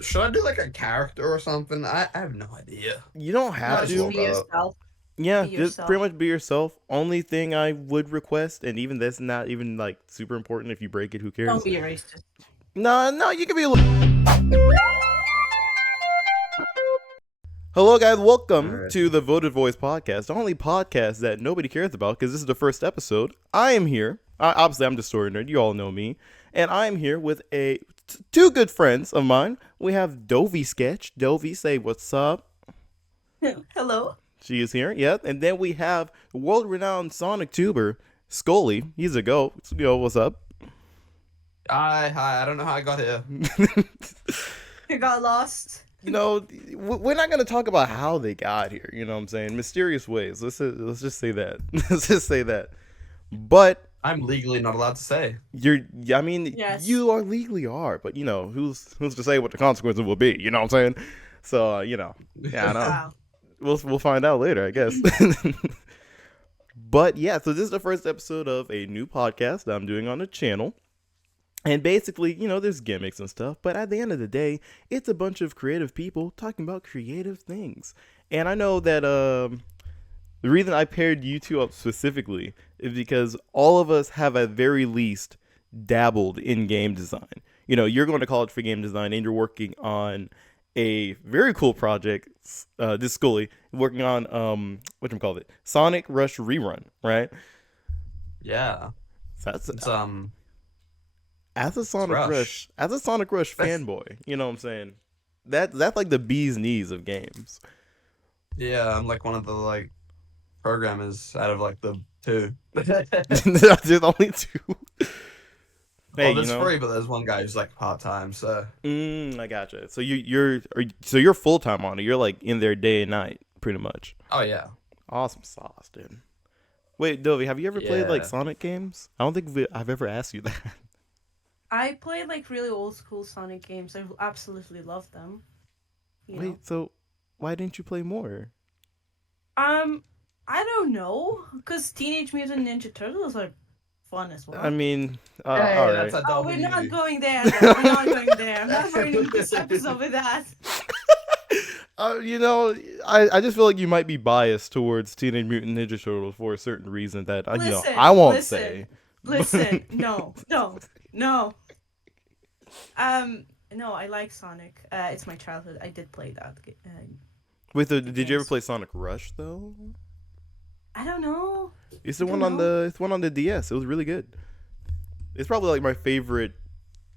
Should I do like a character or something? I have no idea. You don't I have No, just just to. be woke up. yourself. Yeah, Be just yourself. pretty much be yourself. Only thing I would request, and even that's not even like super important. If you break it, who Don't cares? be racist. No, no, you can be. Hello, guys. All Welcome right. to the Voted Voice podcast, the only podcast that nobody cares about because this is the first episode. I am here. Obviously, I'm the story nerd. You all know me, and I am here with two good friends of mine. We have Dovey Sketch. Dovey, say what's up. Hello. She is here. Yep. And then we have world-renowned Sonic tuber Scully. He's a go. Yo, what's up? Hi. I don't know how I got here. You got lost. We're not gonna talk about how they got here. You know what I'm saying? Mysterious ways. Let's just say that. Let's just say that. But I'm legally not allowed to say. I mean, Yes. you are legally are, but who's to say what the consequences will be? You know what I'm saying? So yeah, I know. Wow. We'll find out later, I guess. But yeah, so this is the first episode of a new podcast that I'm doing on the channel. And basically, there's gimmicks and stuff, but at the end of the day, it's a bunch of creative people talking about creative things. And I know that the reason I paired you two up specifically is because all of us have at very least dabbled in game design. You're going to college for game design and you're working on a very cool project. This Scully working on whatchamacallit, Sonic Rush Rerun, right? Yeah. So that's It's as a it's Sonic Rush. Rush, as a Sonic Rush fanboy, you know what I'm saying? That's like the bee's knees of games. Yeah, I'm like one of the like programmers out of like the two. There's only two. Hey, Well, there's three, but there's one guy who's like part time. So I gotcha. So you're full time on it. You're like in there day and night, pretty much. oh yeah, Awesome sauce, dude. Wait, Dovey, have you ever played like yeah. Sonic games? I don't think I've ever asked you that. I played like really old school Sonic games. I absolutely love them. You know. Wait, so why didn't you play more? Um, I don't know, cause Teenage Mutant Ninja Turtles are fun as well. I mean, Hey, all that's right. a Oh, we're not W. going there. Then. We're not going there. I'm not ruining this episode with that. You know, I just feel like you might be biased towards Teenage Mutant Ninja Turtles for a certain reason that Listen, I won't listen, say. listen. No, no, no. No, I like Sonic. It's my childhood. I did play that. Wait, did you ever Games. play Sonic Rush though? I don't know. It's I the don't one on know. the DS. It was really good. It's probably like my favorite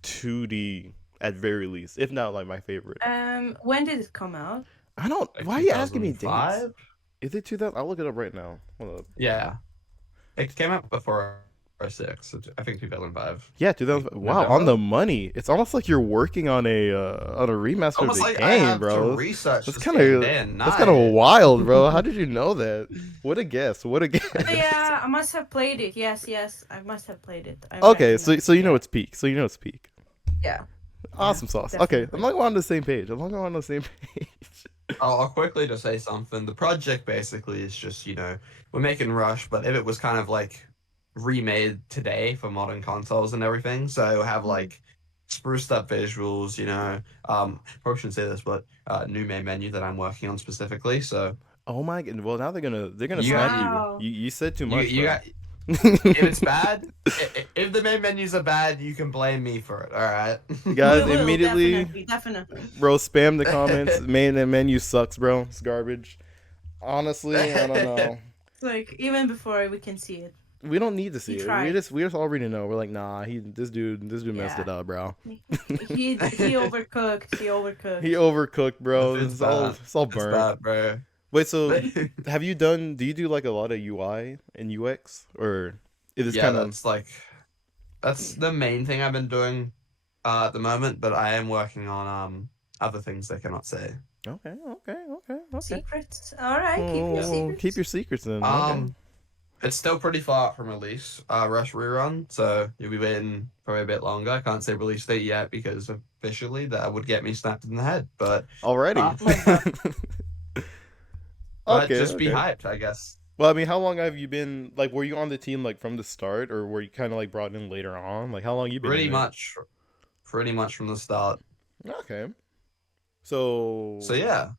2D at very least, if not like my favorite. When did it come out? I don't. Like Why are you asking me dates? 2005? Is it 2000? I'll look it up right now. Hold up. Yeah, it came out before 06. So I think 2005. Yeah, 2000. Wow, November? on the money. It's almost like you're working on a remaster Almost of the like I game, have to bro. research That's this kind game of day and that's kind of night. wild, bro. How did you know that? What a guess. What a guess. Yeah, I must have played it. Yes, I must have played it. I Okay, so recognize so you it, know it's peak. So you know it's peak. yeah. Awesome sauce. Okay, Definitely. I'm like we're on the same page. As long as we're on the same page. I'll quickly just say something. The project basically is just, we're making Rush, but if it was kind of like remade today for modern consoles and everything, so it'll have like spruced up visuals, probably shouldn't say this, but new main menu that I'm working on specifically. So Oh my god. Well, now they're gonna you snipe got Wow. you said too you much, you bro. got if it's bad, if the main menus are bad, you can blame me for it. All right. Guys, We will, immediately, definitely. bro, spam the comments. Main menu sucks, bro. It's garbage. Honestly, I don't know. It's like even before we can see it. We don't need to see He it. tried. We just already know. We're like, nah, this dude messed it Yeah. up, bro. He overcooked. He overcooked. He overcooked, bro. It's It's all It's burnt. bad, bro. Wait, so do you do like a lot of UI and UX, or is this Yeah, kind of that's the main thing I've been doing at the moment, but I am working on other things I cannot say. okay. Secrets. All right, keep your Oh, secrets. keep your secrets then. Okay. It's still pretty far out from release, Rush Rerun, so you'll be waiting probably a bit longer. I can't say release date yet because officially that would get me snapped in the head, but Already. Okay. just be Okay. hyped, I guess. Well, I mean, how long have you been like? Were you on the team like from the start, or were you kind of like brought in later on? Like, how long you been? Pretty in there? much from the start. Okay. So So yeah,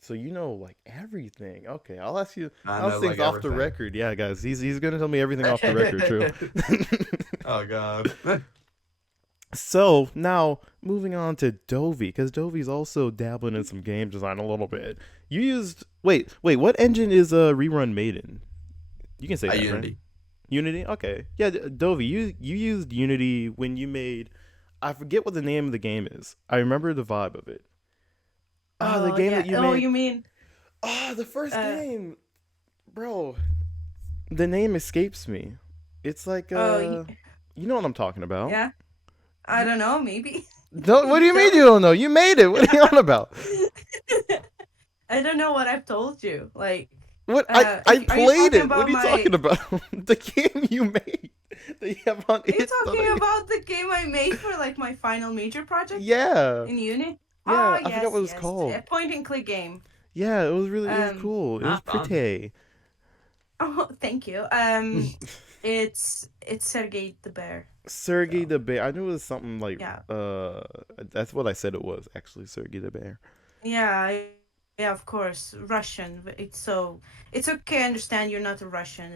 So you know like everything. Okay, I'll ask you. I I'll know ask things like off the everything. record. Yeah, guys, he's gonna tell me everything off the record. True. Oh god. So now moving on to Dovey, because Dovey's also dabbling in some game design a little bit. You used wait. What engine is Rerun made in? You can say that, right? Unity. Unity. Okay. Yeah, Dovey, you used Unity when you made. I forget what the name of the game is. I remember the vibe of it. Ah, the Oh game yeah. that you Oh, made. you mean Ah, the first uh game, bro. The name escapes me. It's like oh you know what I'm talking about. yeah. I don't know. Maybe. No, what do you Tell mean you me. don't know? You made it. What are you on about? I don't know what I've told you. Like, What I are you played talking it. What about are you my? talking about? The game you made that you have on Are you talking instantly. about the game I made for like my final major project Yeah, in uni? yeah. Oh I forgot yes, what it was yes, a called. point and click game. Yeah, it was Um. cool. It was Ah, fun. pretty. Oh, thank you. It's Sergey the Bear. Sergey So the Bear. I knew it was something like yeah, that's what I said it was actually Sergey the Bear. yeah, yeah. Of course, Russian. But it's okay. I understand you're not a Russian.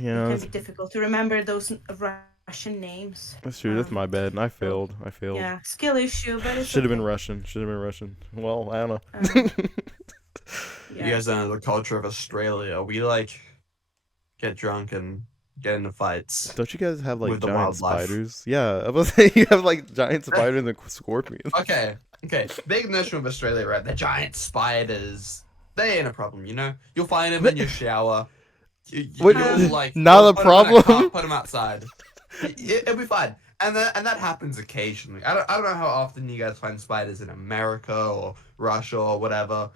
You It know, can be difficult to remember those Russian names. that's true. That's my bad. I So failed. I failed. yeah, skill issue, but it's Should have been okay. Russian. Should have been Russian. Well, I don't Um, know. You yeah. guys know the culture of Australia. We like get drunk and get into fights Don't you guys have like with the giant wildlife. spiders? Yeah, I was saying you have like giant spiders and scorpions. Okay, okay. Big notion of Australia, right? The giant spiders. They ain't a problem, you know. You'll find them in your shower. What? You'll like Not you'll a put them in a problem. cup, put them outside. It'll be fine. And that happens occasionally. I don't know how often you guys find spiders in America or Russia or whatever,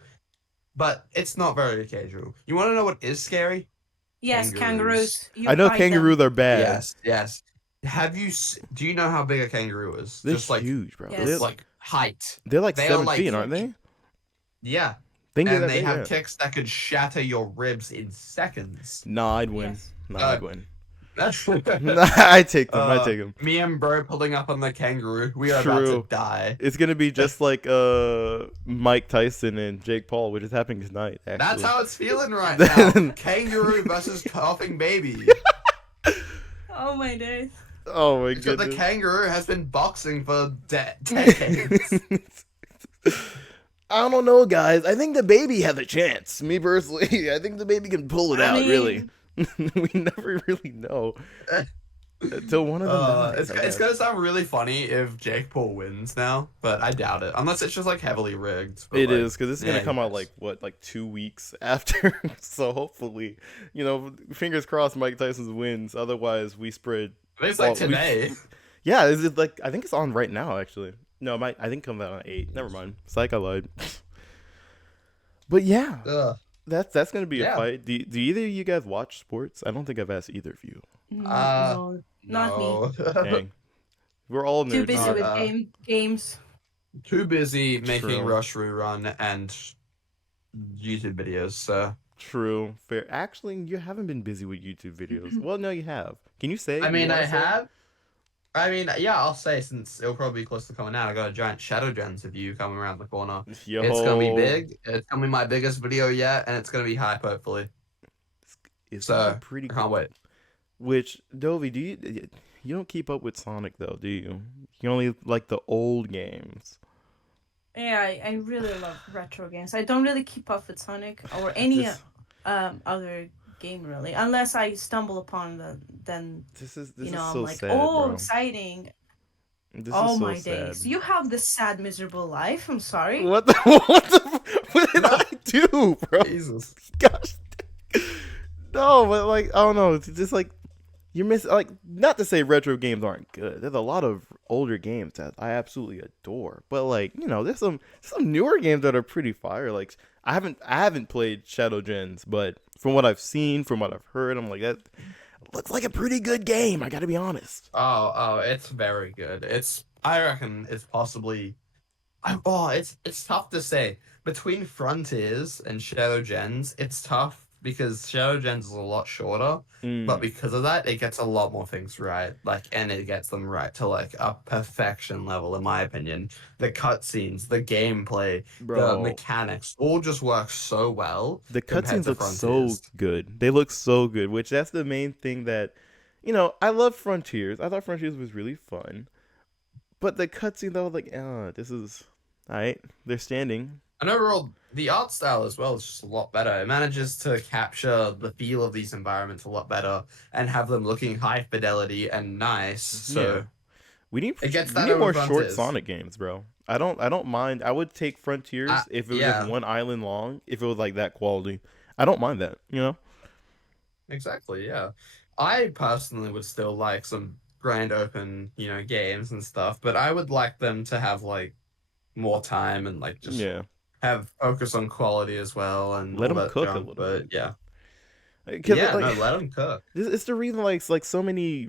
but it's not very occasional. You want to know what is scary? Yes, Kangaroos. kangaroos. You I know bite them. kangaroos are bad. Yes, yes. Do you know how big a kangaroo is? They're Just like huge, bro. Yes. like height. They're like They are 7 feet, like aren't they? yeah, They can get and that they big, have yeah. kicks that could shatter your ribs in seconds. Nah, I'd win. Yes. Nah, I'd win. That's Nah, I take them. I take them. me and bro pulling up on the kangaroo. We are about True. to die. It's gonna be just like Mike Tyson and Jake Paul, which is happening tonight. Actually, That's how it's feeling right now. Kangaroo versus coughing baby. Oh my days. Oh my Because the goodness. kangaroo has been boxing for decades. I don't know, guys. I think the baby has a chance. Me personally, I think the baby can pull it I out. mean, Really, we never really know until one of them dies. It's gonna sound really funny if Jake Paul wins now, but I doubt it. Unless it's just like heavily rigged. But, It like, is because this is gonna yeah, come out yes. like 2 weeks after. So hopefully, fingers crossed, Mike Tyson wins. Otherwise, we spread. I think it's like well, we- today. Yeah, is it like I think it's on right now actually. No, I think it comes out on 8. Never mind. Psych, I lied. But yeah, Ugh. that's gonna be a Yeah. fight. Do either of you guys watch sports? I don't think I've asked either of you. no, not me. No. Dang, we're all nerds. Too busy No, with games. Too busy making True. Rush Rerun and YouTube videos. So True, fair. Actually, you haven't been busy with YouTube videos. Well, no, you have. Can you say? I You mean, wanna I say? have. I mean, yeah, I'll say since it'll probably be close to coming out. I got a giant Shadow Gens review coming around the corner. Yo, It's gonna be big. It's gonna be my biggest video yet, and it's gonna be hype, hopefully. It's So, gonna be pretty I can't cool. wait. Which Dovey, you don't keep up with Sonic though, do you? You only like the old games. Yeah, I really love retro games. I don't really keep up with Sonic or any This, other game really, unless I stumble upon then this is you this know is I'm so like, sad, oh, bro. exciting. This Oh is so my sad. days. You have the sad, miserable life. I'm sorry. What the what did I do, bro? Jesus. Gosh. No, but like I don't know. It's just like you miss like not to say retro games aren't good. There's a lot of older games that I absolutely adore. But like, there's some newer games that are pretty fire. Like I haven't played Shadow Gens, but from what I've seen, from what I've heard, I'm like that looks like a pretty good game, I got to be honest. Oh, it's very good. I reckon it's possibly. It's tough to say between Frontiers and Shadow Gens. It's tough because Shadow Gens is a lot shorter, but Mm, because of that, it gets a lot more things right. Like, and it gets them right to like a perfection level, in my opinion. The cutscenes, the gameplay, the bro, mechanics, all just work so well the compared cutscenes to look so Frontiers. good. They look so good, which that's the main thing that, I love Frontiers. I thought Frontiers was really fun, but the cutscene though, like, this is all right. They're standing. And overall, the art style as well is just a lot better. It manages to capture the feel of these environments a lot better and have them looking high fidelity and nice. Yeah, So we need it gets we that need over more short Frontiers. Sonic games, bro. I don't mind. I would take Frontiers if it was just Yeah, one island long. If it was like that quality, I don't mind that. exactly. Yeah. I personally would still like some grand open, games and stuff, but I would like them to have like more time and like just Yeah, have focus on quality as well and let all them that cook a junk. little But bit. yeah. Because Yeah, like no, let them cook. it's the reason like it's like so many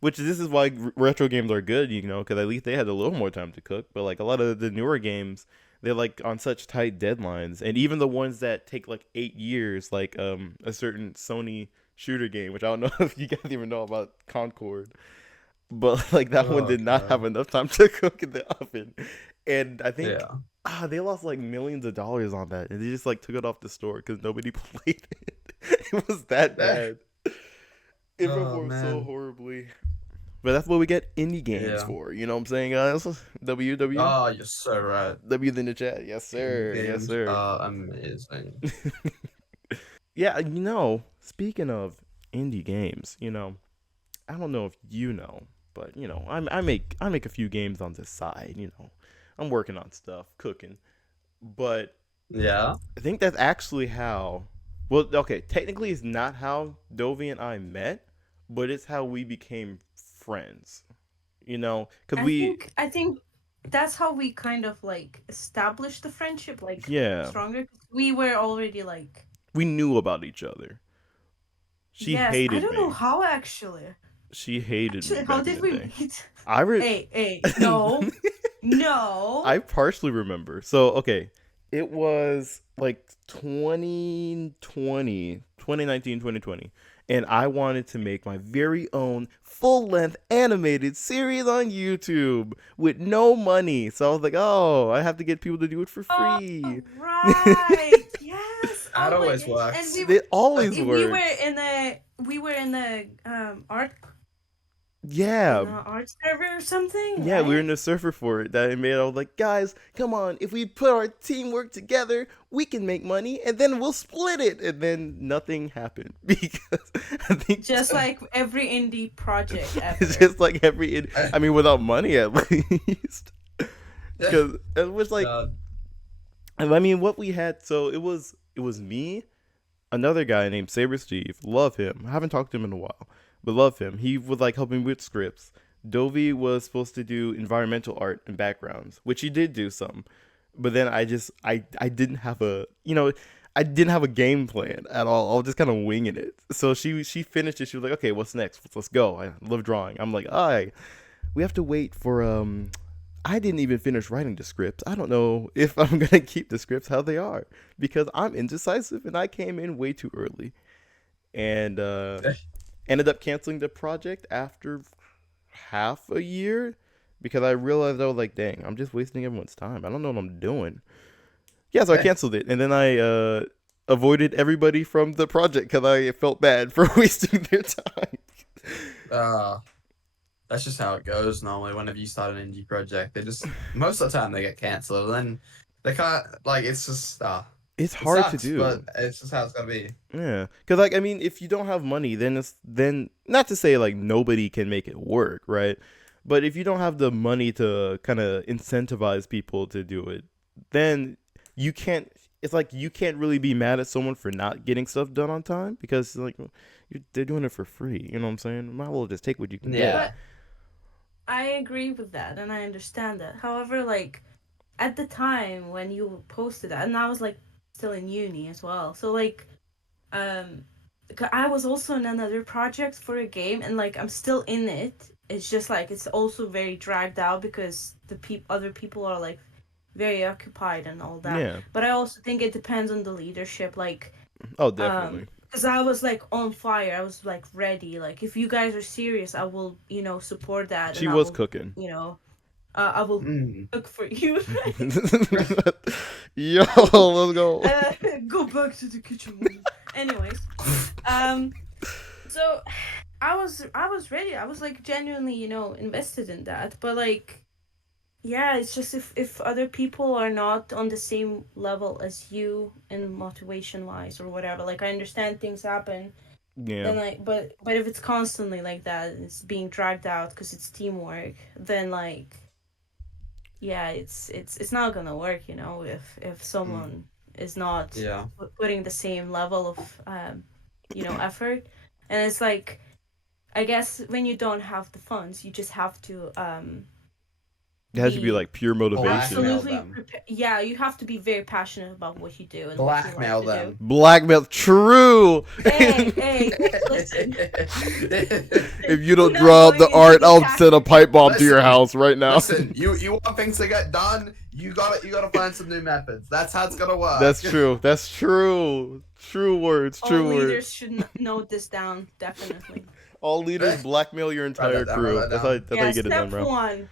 which this is why retro games are good, because at least they had a little more time to cook. But like a lot of the newer games, they're like on such tight deadlines, and even the ones that take like 8 years, like a certain Sony shooter game, which I don't know if you guys even know about Concord, but like that one Oh did not have god. enough time to cook in the oven, and I think. Yeah. They lost like millions of dollars on that, and they just like took it off the store because nobody played it. It was that bad. It Oh performed so man. horribly. But that's what we get indie games Yeah. for. You know what I'm saying, guys? WW? Oh, you're so right. W in the chat. Yes, Indie sir. Yes, games sir. are amazing. Yeah, speaking of indie games, I don't know if you know, but I make a few games on the side. I'm working on stuff, cooking, but Yeah. I think that's actually how. Well, okay, technically it's not how Dovey and I met, but it's how we became friends. Because I think that's how we kind of like established the friendship like yeah, stronger. We were already like, we knew about each other. She yes, I hated don't know me. how actually. She hated me Actually, how back in did the we day. meet? I re- Hey, no, I no. partially remember. So, okay, it was like 2020, 2019, 2020, and I wanted to make my very own full-length animated series on YouTube with no money. So I was like, "Oh, I have to get people to do it for Oh, free." right. Yes. That Oh my always gosh. And works. It always we were works. in the Yeah, art server or something, yeah, we were right? in the server for it. That it made. I was like, guys, come on! If we put our teamwork together, we can make money, and then we'll split it. And then nothing happened because I think Just like every indie project it's ever. just like I mean, without money at least, because it was like, God. I mean, what we had. So it was me, another guy named Saber Steve. Love him. I haven't talked to him in a while, but love him. He was like helping with scripts. Dovey was supposed to do environmental art and backgrounds, which he did do some. But then I didn't have I didn't have a game plan at all. I was just kind of winging it. So she finished it. She was like, "Okay, what's next? Let's go." I love drawing. I'm like, "All right, we have to wait for I didn't even finish writing the scripts. I don't know if I'm gonna keep the scripts how they are because I'm indecisive and I came in way too early and ended up canceling the project after half a year because I realized I was like, dang, I'm just wasting everyone's time. I don't know what I'm doing. Yeah, so I canceled it and then I avoided everybody from the project because I felt bad for wasting their time. Uh, that's just how it goes normally whenever you start an indie project. They just most of the time they get cancelled and then they can't like it's just It's it hard to sucks, do. but it's just how it's gotta be. Yeah, because like I mean, if you don't have money, then not to say like nobody can make it work, right? But if you don't have the money to kind of incentivize people to do it, then you can't. It's like you can't really be mad at someone for not getting stuff done on time because like they're doing it for free. You know what I'm saying? Might as well just take what you can get. Yeah. But I agree with that and I understand that. However, like at the time when you posted that, and I was like still in uni as well. So like um I was also in another project for a game and like I'm still in it. It's just like it's also very dragged out because the other people are like very occupied and all that. Yeah, But I also think it depends on the leadership. Like Oh, definitely. Because I was like on fire. I was like ready. Like if you guys are serious, I will, support that, She and I was will, cooking. I will Mm. cook for you. Yo, let's go. Go back to the kitchen. Anyways, um, so I was ready. I was like genuinely, invested in that. But like, yeah, it's just if other people are not on the same level as you in motivation wise or whatever. Like I understand things happen. Yeah. Then like, but if it's constantly like that, it's being dragged out because it's teamwork. Then like, yeah, it's not gonna work. If someone is not Yeah. putting the same level of effort, and it's like, I guess when you don't have the funds, you just have to It has to be be like pure motivation. Blackmail absolutely them. yeah, you have to be very passionate about what you do and what you like Blackmail to do. them. Blackmail. True. Hey, listen. If you don't Not drop the going into art, the I'll tax- send a pipe bomb to your Listen, house right now. Listen, you want things to get done, you gotta find some new methods. That's how it's gonna work. That's true. That's true. True words. All True leaders words. should note this down, definitely. All leaders blackmail your entire that down, crew. write that That's how, down. that's how you get it done, Step bro. 1,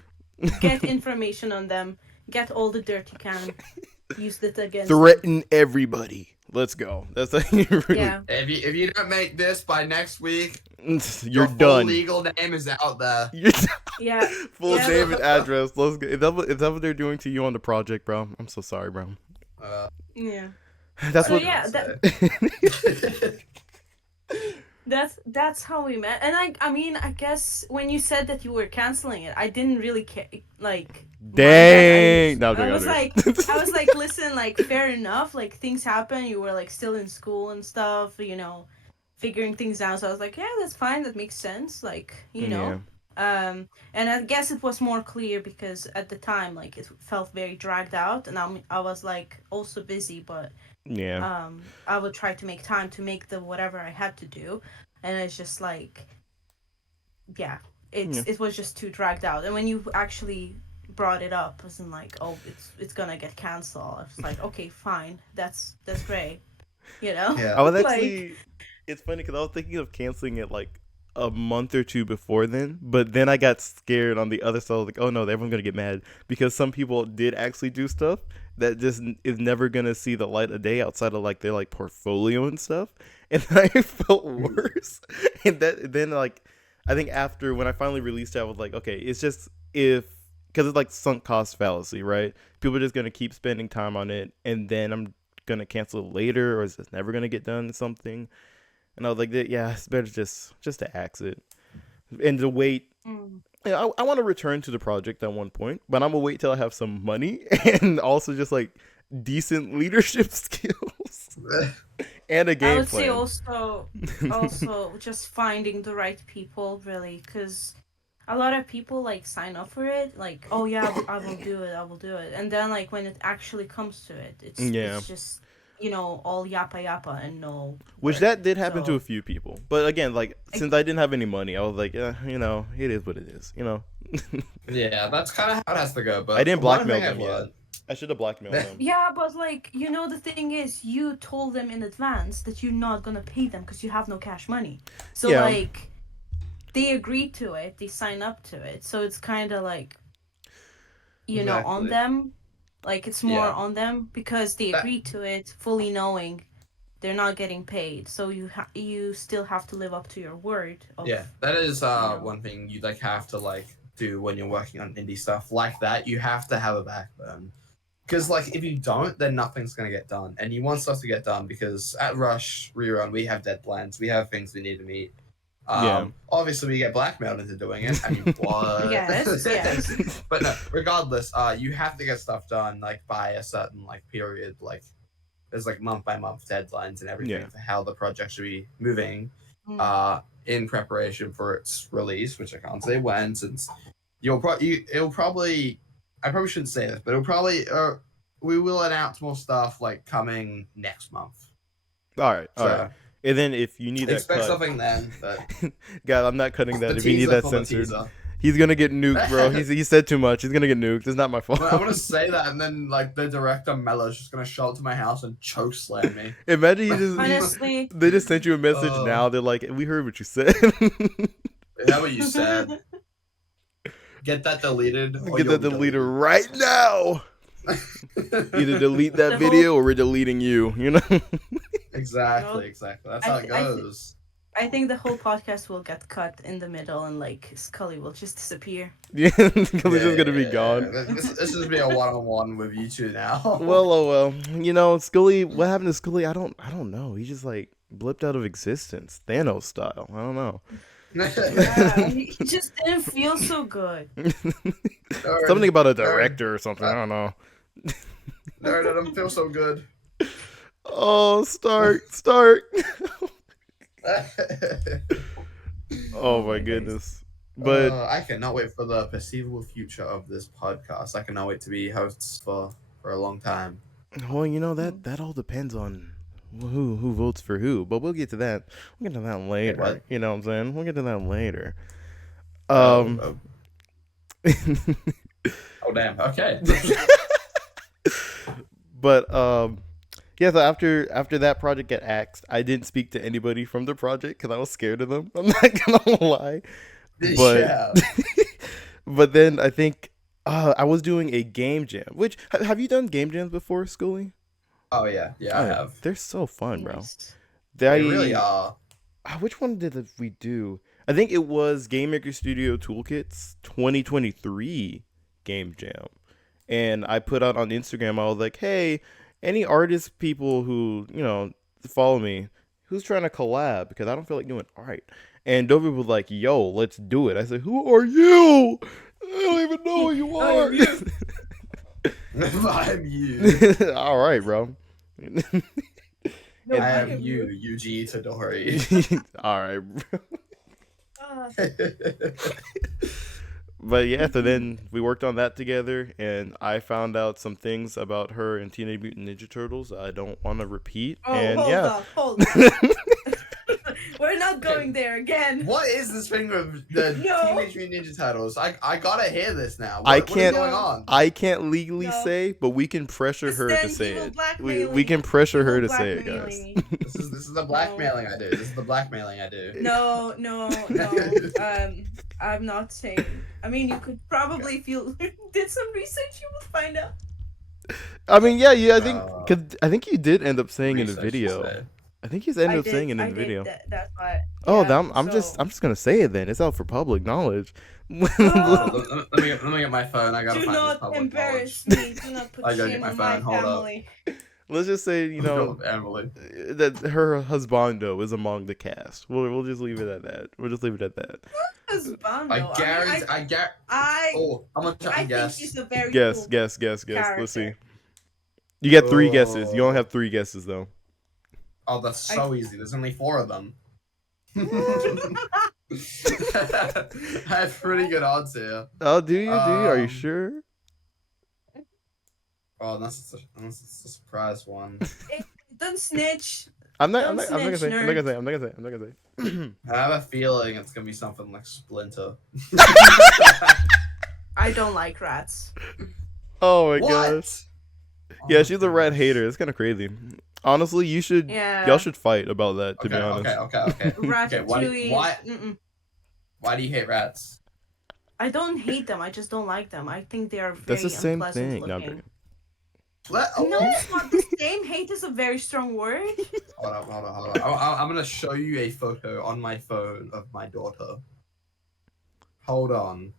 get information on them, get all the dirt you can, use it against Threaten everybody. Let's go. That's how you them. really. Yeah. If you don't make this by next week, You're your full done. legal name is out there. You're Yeah. full Yeah. name and address. Let's go. Is that what they're doing to you on the project, bro? I'm so sorry, bro. Yeah. That's So what. yeah, that's how we met. And I mean, I guess when you said that you were canceling it, I didn't really care. Like, Dang. No, I was like, listen, like, fair enough. Like, things happen. You were like still in school and stuff, figuring things out. So I was like, yeah, that's fine. That makes sense. Like, Yeah. And I guess it was more clear because at the time, like, it felt very dragged out, and I was like also busy, but Yeah. I would try to make time to make the whatever I had to do, and it's just like, yeah, it was just too dragged out. And when you actually brought it up, wasn't like, oh, it's gonna get canceled. I was like, okay, fine, that's great, Yeah. I was Like- actually. It's funny because I was thinking of canceling it like a month or two before then, but then I got scared on the other side. I was like, oh no, everyone's gonna get mad because some people did actually do stuff that just is never gonna see the light of day outside of like their like portfolio and stuff, and I felt worse. And then like I think after when I finally released it, I was like, okay, it's just because it's like sunk cost fallacy, right? People are just gonna keep spending time on it, and then I'm gonna cancel it later, or is this never gonna get done? Something. And I was like, yeah, it's better just to axe it and to wait. Yeah, I want to return to the project at one point, but I'm gonna wait till I have some money and also just like decent leadership skills and a game I would say plan. also just finding the right people, really, because a lot of people like sign up for it, like, oh yeah, I will do it, and then like when it actually comes to it, it's just all yappa and no. Which work. that did happen to So- a few people, but again, like since I didn't have any money, I was like, it is what it is, Yeah, that's kind of how it has to go. But I didn't one blackmail thing I've them yet. learned- I should have blackmailed them. Yeah, but like the thing is, you told them in advance that you're not gonna pay them because you have no cash money. So Yeah. like, they agreed to it, they sign up to it, so it's kind of like, on Exactly. them. Like it's more Yeah. on them because they That- agreed to it, fully knowing they're not getting paid. So you still have to live up to your word. Yeah, that is know. one thing you like have to like do when you're working on indie stuff like that. You have to have a backbone, because like if you don't, then nothing's gonna get done. And you want stuff to get done because at Rush Rerun we have deadlines, we have things we need to meet. Yeah. Obviously we get blackmailed into doing it. I mean, what? Yes. But no, regardless, you have to get stuff done like by a certain like period. Like there's like month by month deadlines and everything Yeah. for how the project should be moving Mm. in preparation for its release, which I can't say when, since it'll probably, I probably shouldn't say this, but it'll probably we will announce more stuff like coming next month. All right. So And then if you need that expect cut, something then. But God, I'm not cutting that. the If you need teaser that for the censored, teaser. He's gonna get nuked, bro. He said too much. He's gonna get nuked. It's not my fault. I'm gonna say that, and then like the director Mello's just gonna show up to my house and choke slam me. Imagine Honestly, they just sent you a message now. They're like, we heard what you said. Is that what you said? Get that deleted. Get that deleted right now. Either delete that The video or we're deleting you. You know. Exactly. That's how it I goes. I think the whole podcast will get cut in the middle, and like Scully will just disappear. Yeah, because it's just gonna be gone. This is be a one-on-one with you two now. Well, oh well. You know, Scully. What happened to Scully? I don't know. He just like blipped out of existence, Thanos style. I don't know. Yeah, he just didn't feel so good. Something about a director or something. I don't know. No, that don't feel so good. Oh, Stark. Oh my goodness. But I cannot wait for the perceivable future of this podcast. I cannot wait to be hosts for a long time. well, you know that all depends on who votes for who. But we'll get to that. We'll get to that later. what? You know what I'm saying? We'll get to that later. Oh damn. Okay. But yeah. So after that project got axed, I didn't speak to anybody from the project because I was scared of them. I'm not gonna lie. But Yeah. but then I think I was doing a game jam. Which have you done game jams before, Schoolie? Oh yeah. Yeah, I have. They're so fun, bro. Nice. They really are. Which one did we do? I think it was Game Maker Studio Toolkit's 2023 game jam. And I put out on Instagram, I was like, hey, any artist people who, you know, follow me, who's trying to collab? Because I don't feel like doing art. And Dovey was like, yo, let's do it. I said, who are you? I don't even know who you are. I'm you. All right, bro. No, I am am you, Yuji Itadori. All right, bro. Uh, But yeah, so then we worked on that together, and I found out some things about her and Teenage Mutant Ninja Turtles I don't want to repeat. oh, And hold yeah, up, hold up. We're not going there again. What is this thing with the No. Teenage Mutant Ninja Turtles? I gotta hear this now. I What is can't- going on? I can't legally No. say, but we can pressure Because her to then say he will it. blackmail We can pressure her He to will say it, blackmail guys. me. This is the blackmailing I do. This is the blackmailing I do. No. I'm not saying. I mean, you could probably, if you did some research, you will find out. I mean, yeah, I think you did end up saying in the Research video. to say. I think you ended I up saying it I in the video. That's why. Oh, yeah, I'm just gonna say it then. It's out for public knowledge. Oh. Let me get my phone. I gotta Do find this not public embarrass knowledge. me. Do not put I gotta shame get my on my phone, hold up. family. Let's just say, you know, Emily. that her husbando is among the cast. We'll just leave it at that. We'll just leave it at that. Husbando. I guarantee. I Oh, I'm gonna try I and think guess. he's a very Guess. cool Let's see. character. You get 3 guesses. You only have 3 guesses though. Oh, that's so easy. There's only 4 of them. I have pretty good odds here. Oh, do you? Are you Um, sure? Oh, unless it's a surprise one. Don't snitch. I'm not don't gonna say. snitch, I'm not gonna say. I have a feeling it's gonna be something like Splinter. I don't like rats. Oh my What? gosh. Oh Yeah, my she's a rat goodness. hater. It's kind of crazy. Honestly, Yeah. y'all should fight about that. To be honest. Okay. Ratatouille. Why Mm-mm. do you hate rats? I don't hate them. I just don't like them. I think they are very That's the same unpleasant thing. No, I'm looking. joking. No, it's not the same. Hate is a very strong word. Hold on. I'm gonna show you a photo on my phone of my daughter. Hold on.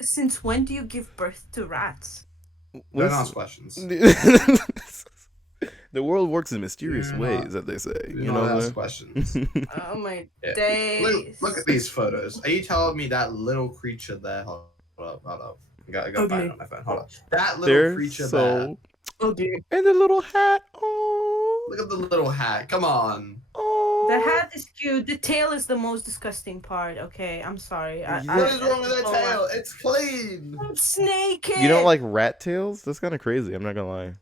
Since when do you give birth to rats? Don't ask questions. The world works in mysterious You're ways, not- as they say. Do You not know ask what questions. Oh my Yeah. days. Look at these photos. Are you telling me that little creature there? Hold up. I gotta find Ugly. it on my phone. Hold on. That little They're creature there. so. Oh dear. And the little hat. Oh. Look at the little hat. Come on. Oh. The hat is cute. The tail is the most disgusting part. Okay, I'm sorry. What is wrong with that tail? It's clean. It's naked. You don't like rat tails? That's kind of crazy. I'm not gonna lie.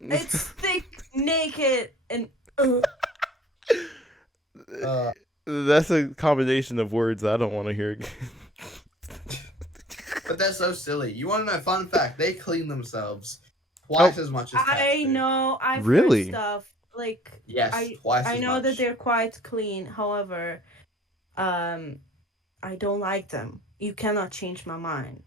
It's thick, naked, and. Uh, That's a combination of words I don't want to hear. But they're so silly. You want to know? Fun fact: they clean themselves twice as much as cats I do. know. I've Really? heard stuff like Yes, twice I as know much. that they're quite clean. However, I don't like them. You cannot change my mind.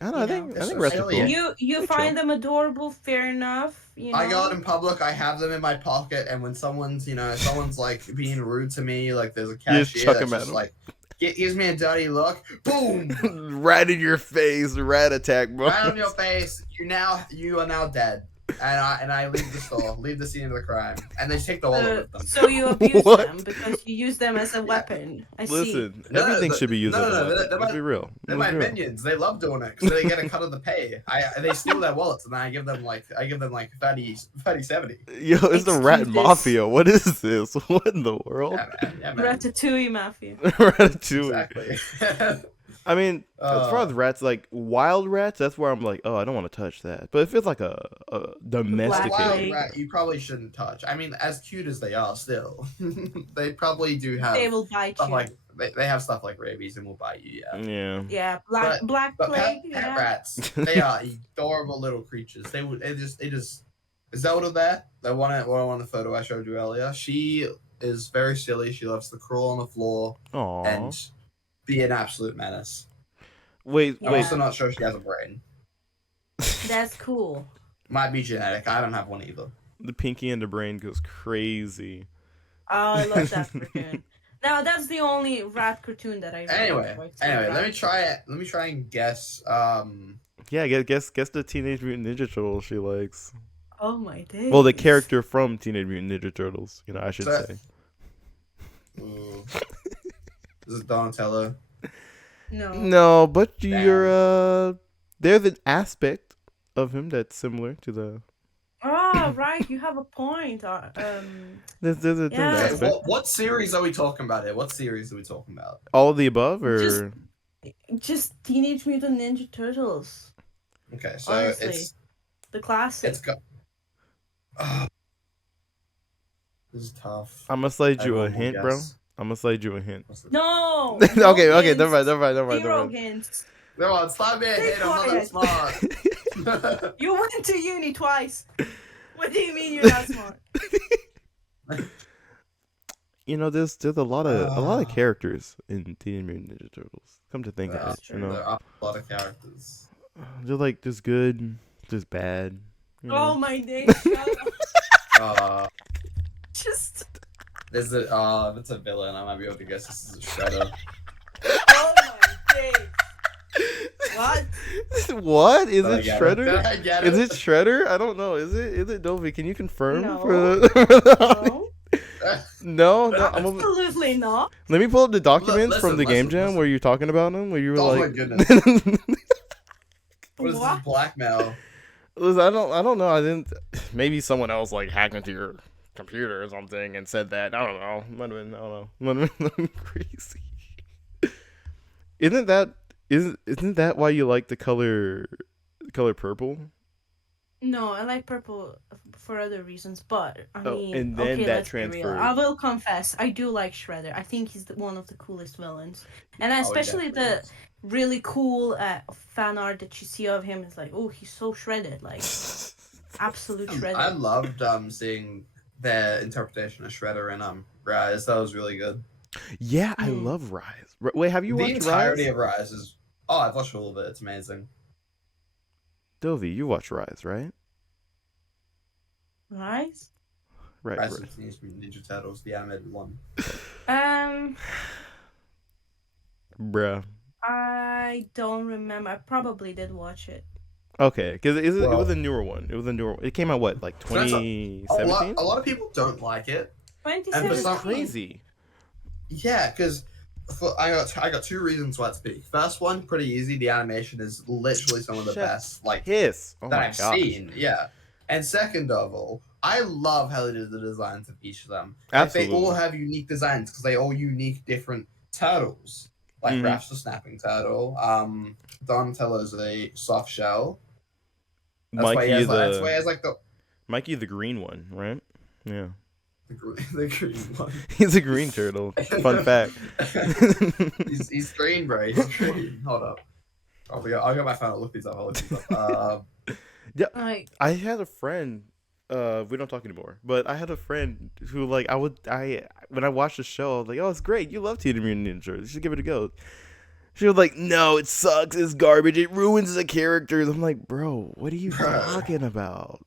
I don't know. You I know. think They're so rats are silly. cool. You They're find chill. them adorable, fair enough. You know. I go out in public, I have them in my pocket, and when someone's, someone's like being rude to me, like there's a You just cashier chuck that's 'em at just them. like, gives me a dirty look, boom, Rat in your face, rat attack, bro. right on your face. You are now dead, and I leave the store, leave the scene of the crime, and they take the wallet with them. So you abuse What? them because you use them as a weapon. I see. Listen, No, everything no, should be used no, as a no, weapon. they're Let's my- be real. They're Let's my be real. minions. They love doing it because they get a cut of the pay. They steal their wallets, and I give them like 30-70. Yo, it's the rat Excuses. mafia. What is this? What in the world? Yeah, man. Ratatouille mafia. Ratatouille. Exactly. I mean, as far as rats, like wild rats, that's where I'm like, oh, I don't want to touch that. But if it's like a A domesticated, Black wild Plague. rat, you probably shouldn't touch. I mean, as cute as they are, still, they probably do have They will bite stuff you. like they have stuff like rabies and will bite you. Yeah. yeah. Yeah, But- black But plague. pet Yeah. rats, they are adorable little creatures. They just. Zelda there, the one on the photo I showed you earlier. She is very silly. She loves to crawl on the floor Aw. and be an absolute menace. Wait, I'm wait. also not sure she has a brain. That's cool. Might be genetic. I don't have one either. The pinky and the brain goes crazy. Oh, I love that cartoon. Now that's the only rat cartoon that I really Anyway, enjoy. let me try it. Let me try and guess. Yeah, guess the Teenage Mutant Ninja Turtles she likes. Oh my days. Well, the character from Teenage Mutant Ninja Turtles, I should So- say. Ooh. This is Donatello. No. No, but Damn. there's an aspect of him that's similar to the. Oh, right. You have a point. There's an Yeah. Okay, aspect. what series are we talking about here? What series are we talking about? All of the above, or Just- Just Teenage Mutant Ninja Turtles. Okay, so Honestly. it's The classic. got. This is tough. I'm gonna slide you a Everyone will hint, bro. guess. I'm gonna slide you a hint. What's the- No. okay, no okay, hints. never mind, never mind, never mind, Zero never mind. hints. Come on, slap me a Be hit. I'm not that smart. You went to uni twice. What do you mean you're not smart? There's a lot of Ah. characters in Teenage Mutant Ninja Turtles. Come to think There of are, it, true. you know, there are a lot of characters. they're like there's good, there's bad. you know. Oh my days. Shut up. Uh, Just. there's a if it's a villain, I might be able to guess this is a Shredder. Oh my days. What? What is Did I it? get Shredder? Did I get Is it Shredder? I don't know. Is it Dovey? Can you confirm? No. For the... No, no. I'm over... absolutely not. Let me pull up the documents listen, from the Game Jam listen. where you're talking about him, where you were Oh my like, goodness. What is this What? blackmail? Listen, I don't know. I didn't. Maybe someone else like hacked into your computer or something and said that. I don't know. Might have been. I don't know. Might have been crazy. Isn't that why you like the color purple? No, I like purple for other reasons, but I Oh, mean, and then okay, that let's be real. transferred. I will confess, I do like Shredder. I think he's one of the coolest villains, and Oh, he especially definitely the is. really cool fan art that you see of him is like, oh, he's so shredded, like absolute shredded. I loved seeing their interpretation of Shredder and Rise. That was really good. Yeah, I Hmm. love Rise. Wait, have you The watched entirety Rise? of Rise is. Oh, I've watched all of it. It's amazing. Dovey, you watch Rise, right? Right? Right. Rise right. of the Teenage Mutant Ninja Turtles, the animated one. Um, Bruh. I don't remember. I probably did watch it. Okay, because it was Well- a newer one. It was a newer one. It came out what, like So that's a 2017? a lot of people don't like it. 2017. for some- Crazy. Yeah, because I got two reasons why it's big. First one, pretty easy. The animation is literally some of the Chef best like Kiss. Oh that my I've gosh. seen. Yeah. And second of all, I love how they did the designs of each of them. Like, they all Absolutely. have unique designs because they all unique different turtles. Like Mhm. Raph's a snapping turtle. Donatello's a soft shell. That's why he Mikey has, that's why he the has like the Mikey the green one, right? Yeah. The green one. He's a green turtle. Fun fact. he's green, bro. He's green. Hold up. I'll get my phone. I'll look these up. Yeah, Like, I had a friend. We don't talk anymore. But I had a friend who, like, when I watched the show, I was like, "Oh, it's great. You love Teenage Mutant Ninja Turtles. You should give it a go." She was like, "No, it sucks. It's garbage. It ruins the characters." I'm like, "Bro, what are you Bruh. talking about?"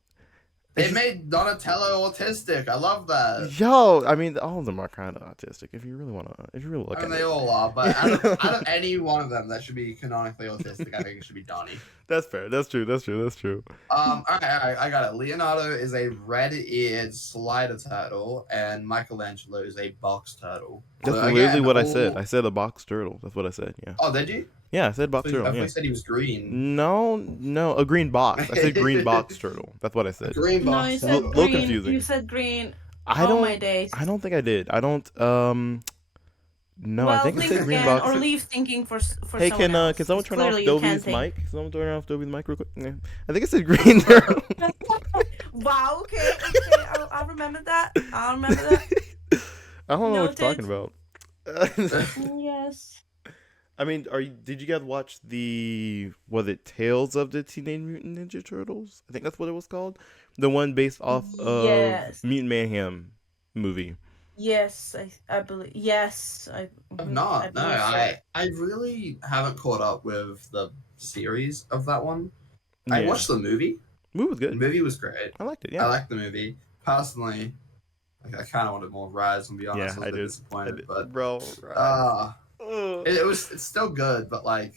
They made Donatello autistic. I love that. Yo, I mean, all of them are kind of autistic. If you really look I at mean, it. they all are, but out of any one of them that should be canonically autistic, I think it should be Donnie. That's fair. That's true. All right, I got it. Leonardo is a red-eared slider turtle, and Michelangelo is a box turtle. That's So, literally again, what I said. I said a box turtle. That's what I said. Yeah. Oh, did you? Yeah, I said box I turtle. thought Yeah. you said he was green. No, a green box. I said green box turtle. That's what I said. Green no, box. you said Little green. confusing. You said green. I All my don't. days. I don't think I did. I don't. No, well, I think I think said green again, box. or leave thinking for Hey, someone else, can someone 'cause turn off clearly you can't Dobie's think. mic? Can someone turn off Dobie's mic real quick? Yeah. I think I said green turtle. Wow. Okay. I'll remember that. I'll remember that. I don't know what you're talking Noted. about. Yes. I mean, did you guys watch was it Tales of the Teenage Mutant Ninja Turtles? I think that's what it was called. The one based off Yes. of Mutant Mayhem movie. Yes, I believe. Yes, I'm not. No, believe so. I really haven't caught up with the series of that one. I Yeah. watched the movie. Movie was The good. movie was great. I liked it. I Yeah. liked the movie. Personally, I kind of wanted more Rise, and be honest, Yeah, I was a I bit did. disappointed. But Bro. it's still good, but like,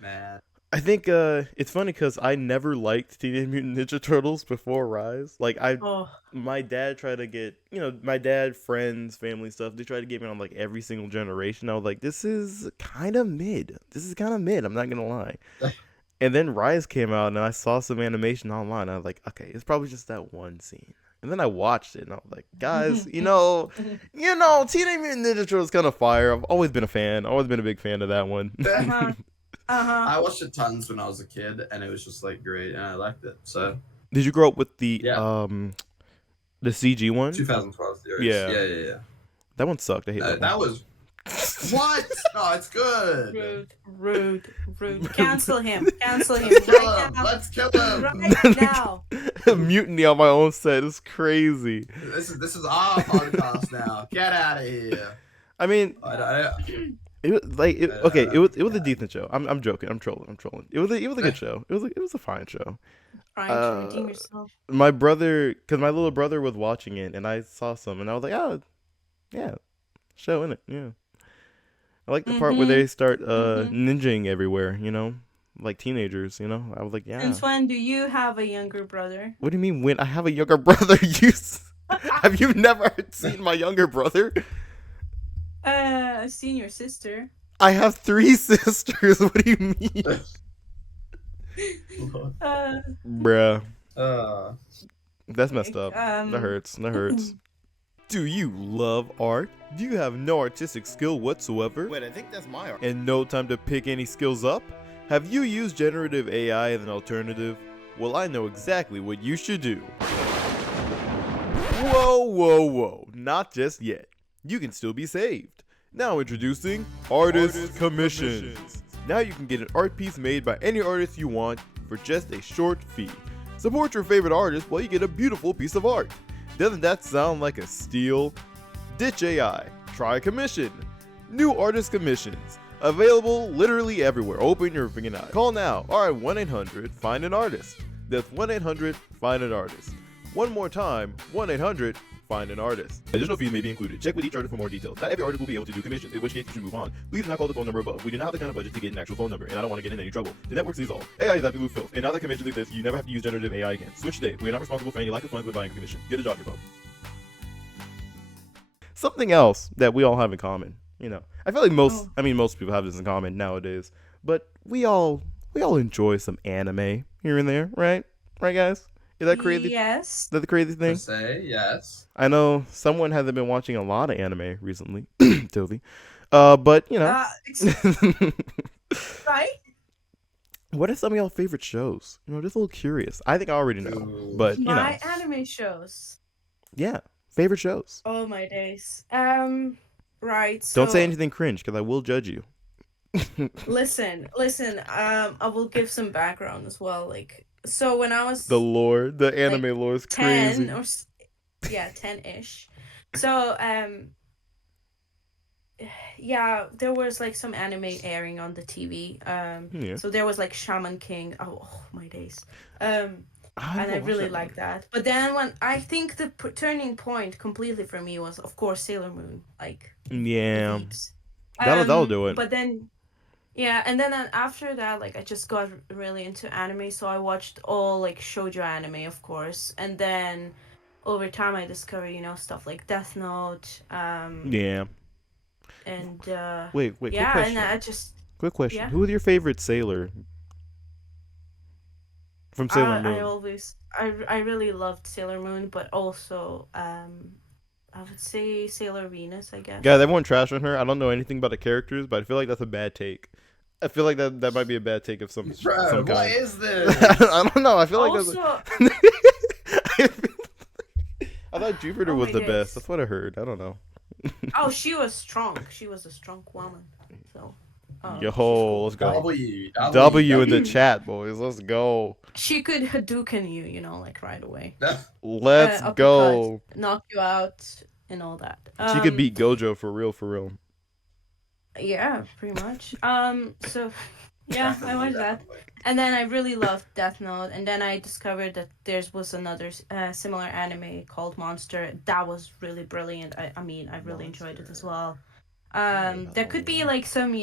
man. I think it's funny because I never liked Teenage Mutant Ninja Turtles before Rise. Like Oh, my dad tried to get, my dad, friends, family stuff. They tried to get me on like every single generation. I was like, this is kind of mid. I'm not gonna lie. And then Rise came out, and I saw some animation online. I was like, okay, it's probably just that one scene. And then I watched it, and I was like, guys, Teenage Mutant Ninja Turtles kind of fire. I've always been a fan. Always been a big fan of that one. uh-huh. I watched it tons when I was a kid, and it was just like great, and I liked it. So Did you grow up with the Yeah. the CG one? 2012 series. Yeah. Yeah. That one sucked. I hate that That one. was what? No, it's good. Rude. Cancel him. Let's kill Right him. now. Let's kill him. Right now. Mutiny on my own set is crazy. This is our podcast now. Get out of here. I mean, it was like okay. It was a decent show. I'm joking. I'm trolling. It was a good show. It was a fine show. Trying to redeem yourself. My brother, because my little brother was watching it, and I saw some, and I was like, oh, yeah, show in it. Yeah, I like the part where they start ninjaing everywhere. Like teenagers. I was like, yeah. Since when do you have a younger brother? What do you mean when I have a younger brother? Have you never seen my younger brother? I've seen your sister. I have 3 sisters. What do you mean? Bruh. That's messed up. That hurts. Do you love art? Do you have no artistic skill whatsoever? Wait, I think that's my art. And no time to pick any skills up? Have you used generative AI as an alternative? Well, I know exactly what you should do. Whoa. Not just yet. You can still be saved. Now introducing Artist Commissions. Now you can get an art piece made by any artist you want for just a short fee. Support your favorite artist while you get a beautiful piece of art. Doesn't that sound like a steal? Ditch AI. Try a commission. New Artist Commissions. Available literally everywhere. Open your freaking eyes. Call now or at 1-800-FIND-AN-ARTIST. That's 1-800-FIND-AN-ARTIST. One more time, 1-800-FIND-AN-ARTIST. Additional fees may be included. Check with each artist for more details. Not every artist will be able to do commissions, in which case you should move on. Please do not call the phone number above. We do not have the kind of budget to get an actual phone number, and I don't want to get in any trouble. The network sees all. AI is absolute filth, and now that commissions exist, you never have to use generative AI again. Switch today. We are not responsible for any lack of funds with buying a commission. Get a job, your phone. Something else that we all have in common. I feel like most people have this in common nowadays. But we all enjoy some anime here and there, right? Right, guys? Is that crazy? Yes. Is that the crazy thing? Say yes. I know someone hasn't been watching a lot of anime recently, Toby. But Right? what are some of y'all favorite shows? Just a little curious. I think I already know, Ooh. but My anime shows. yeah. Favorite shows. Oh my days. Right. Don't say So anything cringe, because I will judge you. listen. I will give some background as well. Like, so when I The was lore, the like anime lore is 10 crazy. or yeah, 10-ish. So yeah, there was like some anime airing on the TV. Yeah. So there was like Shaman King. Oh my days. Um, I and I never watched really that one. liked that. But then when I think the turning point completely for me was, of course, Sailor Moon. Like the Yeah. Veeps. That'll do it. But then yeah, and then after that, like I just got really into anime, so I watched all like shoujo anime, of course, and then over time I discovered, stuff like Death Note, Yeah. and Wait, quick yeah, and question. I just Quick question. yeah, Who was your favorite sailor from Sailor I Moon? always I really loved Sailor Moon, but also I would say Sailor Venus, I Guys, guess. everyone trash on her. I don't know anything about the characters, but I feel like that's a bad take. I feel like that might be a bad take of Bro, some what kind. is I this? don't know. I feel like that's. Also, I thought Jupiter oh was my the best. days. That's what I heard. I don't know. Oh, she was strong. She was a strong woman. So, Yo, she's cool. let's go. W in the W. chat, boys. Let's go. She could Hadouken you, like right away. Let's Uppercut, go. knock you out, and all that. She could beat Gojo for real, for real. Yeah, pretty much. So yeah, I watched that, and then I really loved Death Note, and then I discovered that there was another similar anime called Monster that was really brilliant. I mean, I really enjoyed it as well. There could be like some,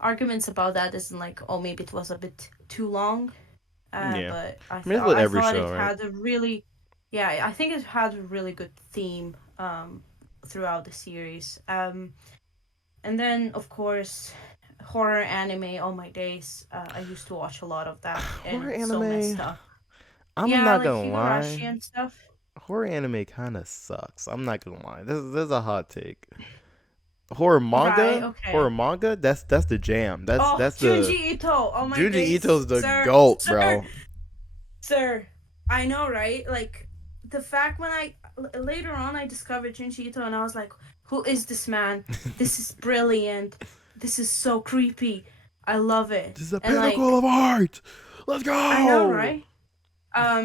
arguments about that, isn't like, oh, maybe it was a bit too long. Yeah. But I mean, it's with every thought show, it right? had a really, yeah, I think it had a really good theme throughout the series. And then of course horror anime. Oh my days, I used to watch a lot of that, and Horror it's so anime. messed up. I'm Yeah, not like gonna Higurashi lie. and stuff. Horror anime kind of sucks. I'm not gonna lie. This is a hot take. Horror Right, manga, okay. That's the jam. Oh, That's Junji the Ito. Oh my Junji days, Ito's the sir, goat, sir, bro. sir. I know, right? Like the fact when later on I discovered Junji Ito, and I was like, who is this man? This is brilliant. This is so creepy. I love it. This is the And pinnacle of art. Let's go. I know, right?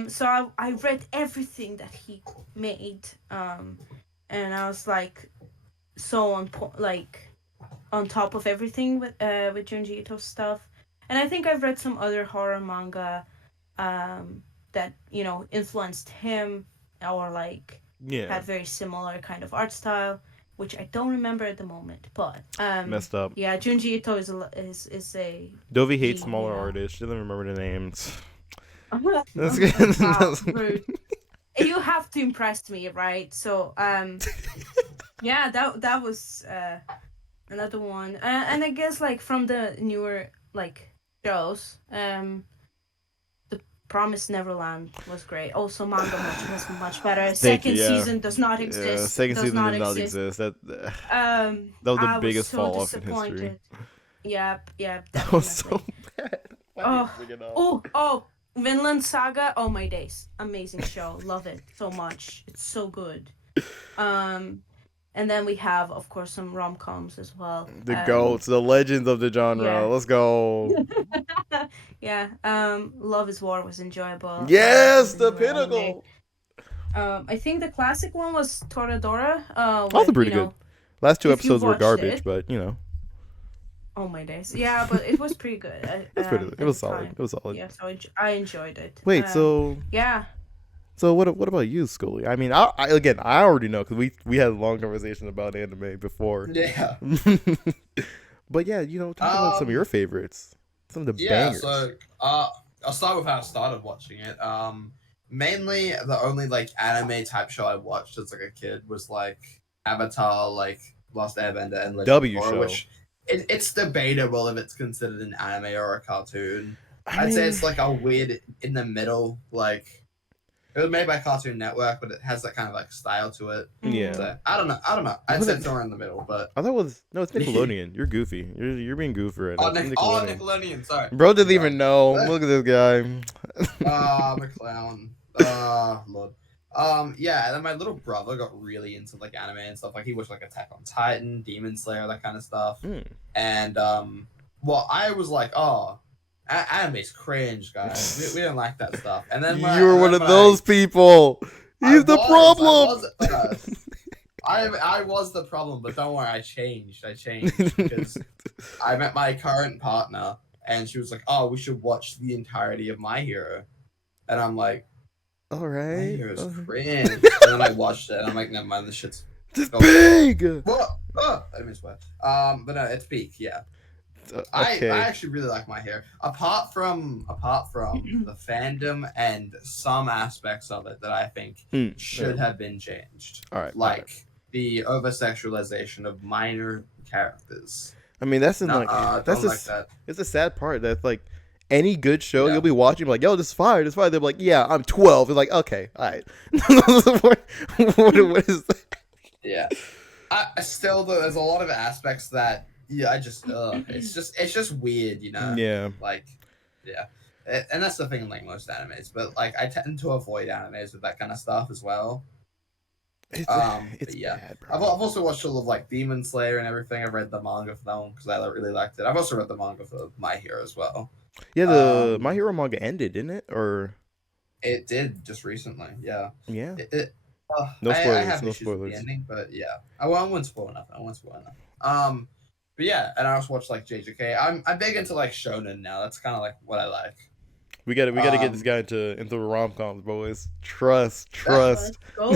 So I read everything that he made. And I was like so on top of everything with Junji Ito stuff. And I think I've read some other horror manga that, influenced him, or like Yeah, had very similar kind of art style, which I don't remember at the moment. But messed up. yeah, Junji Ito is a Dovey hates he, smaller artists. She doesn't remember the names. That's Wow, good. rude. You have to impress me, right? So yeah, that was another one. And I guess like from the newer like shows, The Promised Neverland was great. Also, Manga was much better. Thank you, Second yeah. season does not exist. Second does season not did not exist. exist. That That was the biggest so fall off in history. disappointed. Yep, That was so definitely. bad. Oh, Vinland Saga. Oh my days, amazing show. Love it so much. It's so good. And then we have, of course, some rom-coms as well. The goats, the legends of the genre. yeah. Let's go. Yeah. Love is War was enjoyable. Yes, the Newer anime. pinnacle. I think the classic one was Toradora. Also pretty good. Last two if you episodes were watched garbage, it- but Oh my days. Yeah, but it was pretty good. it's pretty. At It was the solid. time. It was solid. Yeah, so I enjoyed it. Wait, so Yeah. what about you, Scully? I mean, I already know because we had a long conversation about anime before. Yeah. But yeah, talk about some of your favorites, some of the bangers. So I'll start with how I started watching it. Mainly the only like anime type show I watched as like a kid was like Avatar, like Lost Airbender, and Legend W of Korra, show. which it's debatable if it's considered an anime or a cartoon. I'd say mean, it's like a weird in the middle. Like it was made by Cartoon Network, but it has that kind of like style to it. Yeah. So, I don't know. I'd say it's somewhere in the middle, but I thought it's Nickelodeon. You're goofy. You're being goofy right now. It's Nickelodeon. Sorry. Bro didn't even know. Look at this guy. I'm a clown. Lord. Yeah, and then my little brother got really into like anime and stuff. Like he watched like Attack on Titan, Demon Slayer, that kind of stuff. Mm. And well, I was like, oh, anime's cringe, guys. We don't like that stuff. And then when You're one of those people. He's the problem. I was the problem, but don't worry, I changed because I met my current partner, and she was like, "Oh, we should watch the entirety of My Hero," and I'm like, All "My right. Hero's cringe," and then I watched it, and I'm like, "Never mind, this shit's It's big. what? Oh, I didn't swear. But no, it's peak, yeah." Okay. I actually really like My Hero. Apart from the fandom and some aspects of it that I think should have been changed. All right. Like the over sexualization of minor characters. I mean, that's in like that's don't like that. it's a sad part. That's like any good show Yeah. you'll be watching, like, yo, this is fire, this is fire. They're like, yeah, I'm 12. It's like, okay, all right. what is that? Yeah. I still there's a lot of aspects that I just it's just weird, you know. Yeah. Like yeah. And that's the thing in like most animes, but like I tend to avoid animes with that kind of stuff as well. It's But yeah. bad, bro. I've also watched all of like Demon Slayer and everything. I've read the manga for that one because I really liked it. I've also read the manga for My Hero as well. Yeah, the um, My Hero manga ended, didn't it? Or It did just recently, yeah. yeah. No No I spoilers, have no issues with spoilers. the ending, but yeah. I won't spoil enough. But yeah, and I also watched like JJK. I'm big into like shonen now. That's kind of like what I like. We gotta get this Um, guy into rom-coms, boys. Trust. Let's go.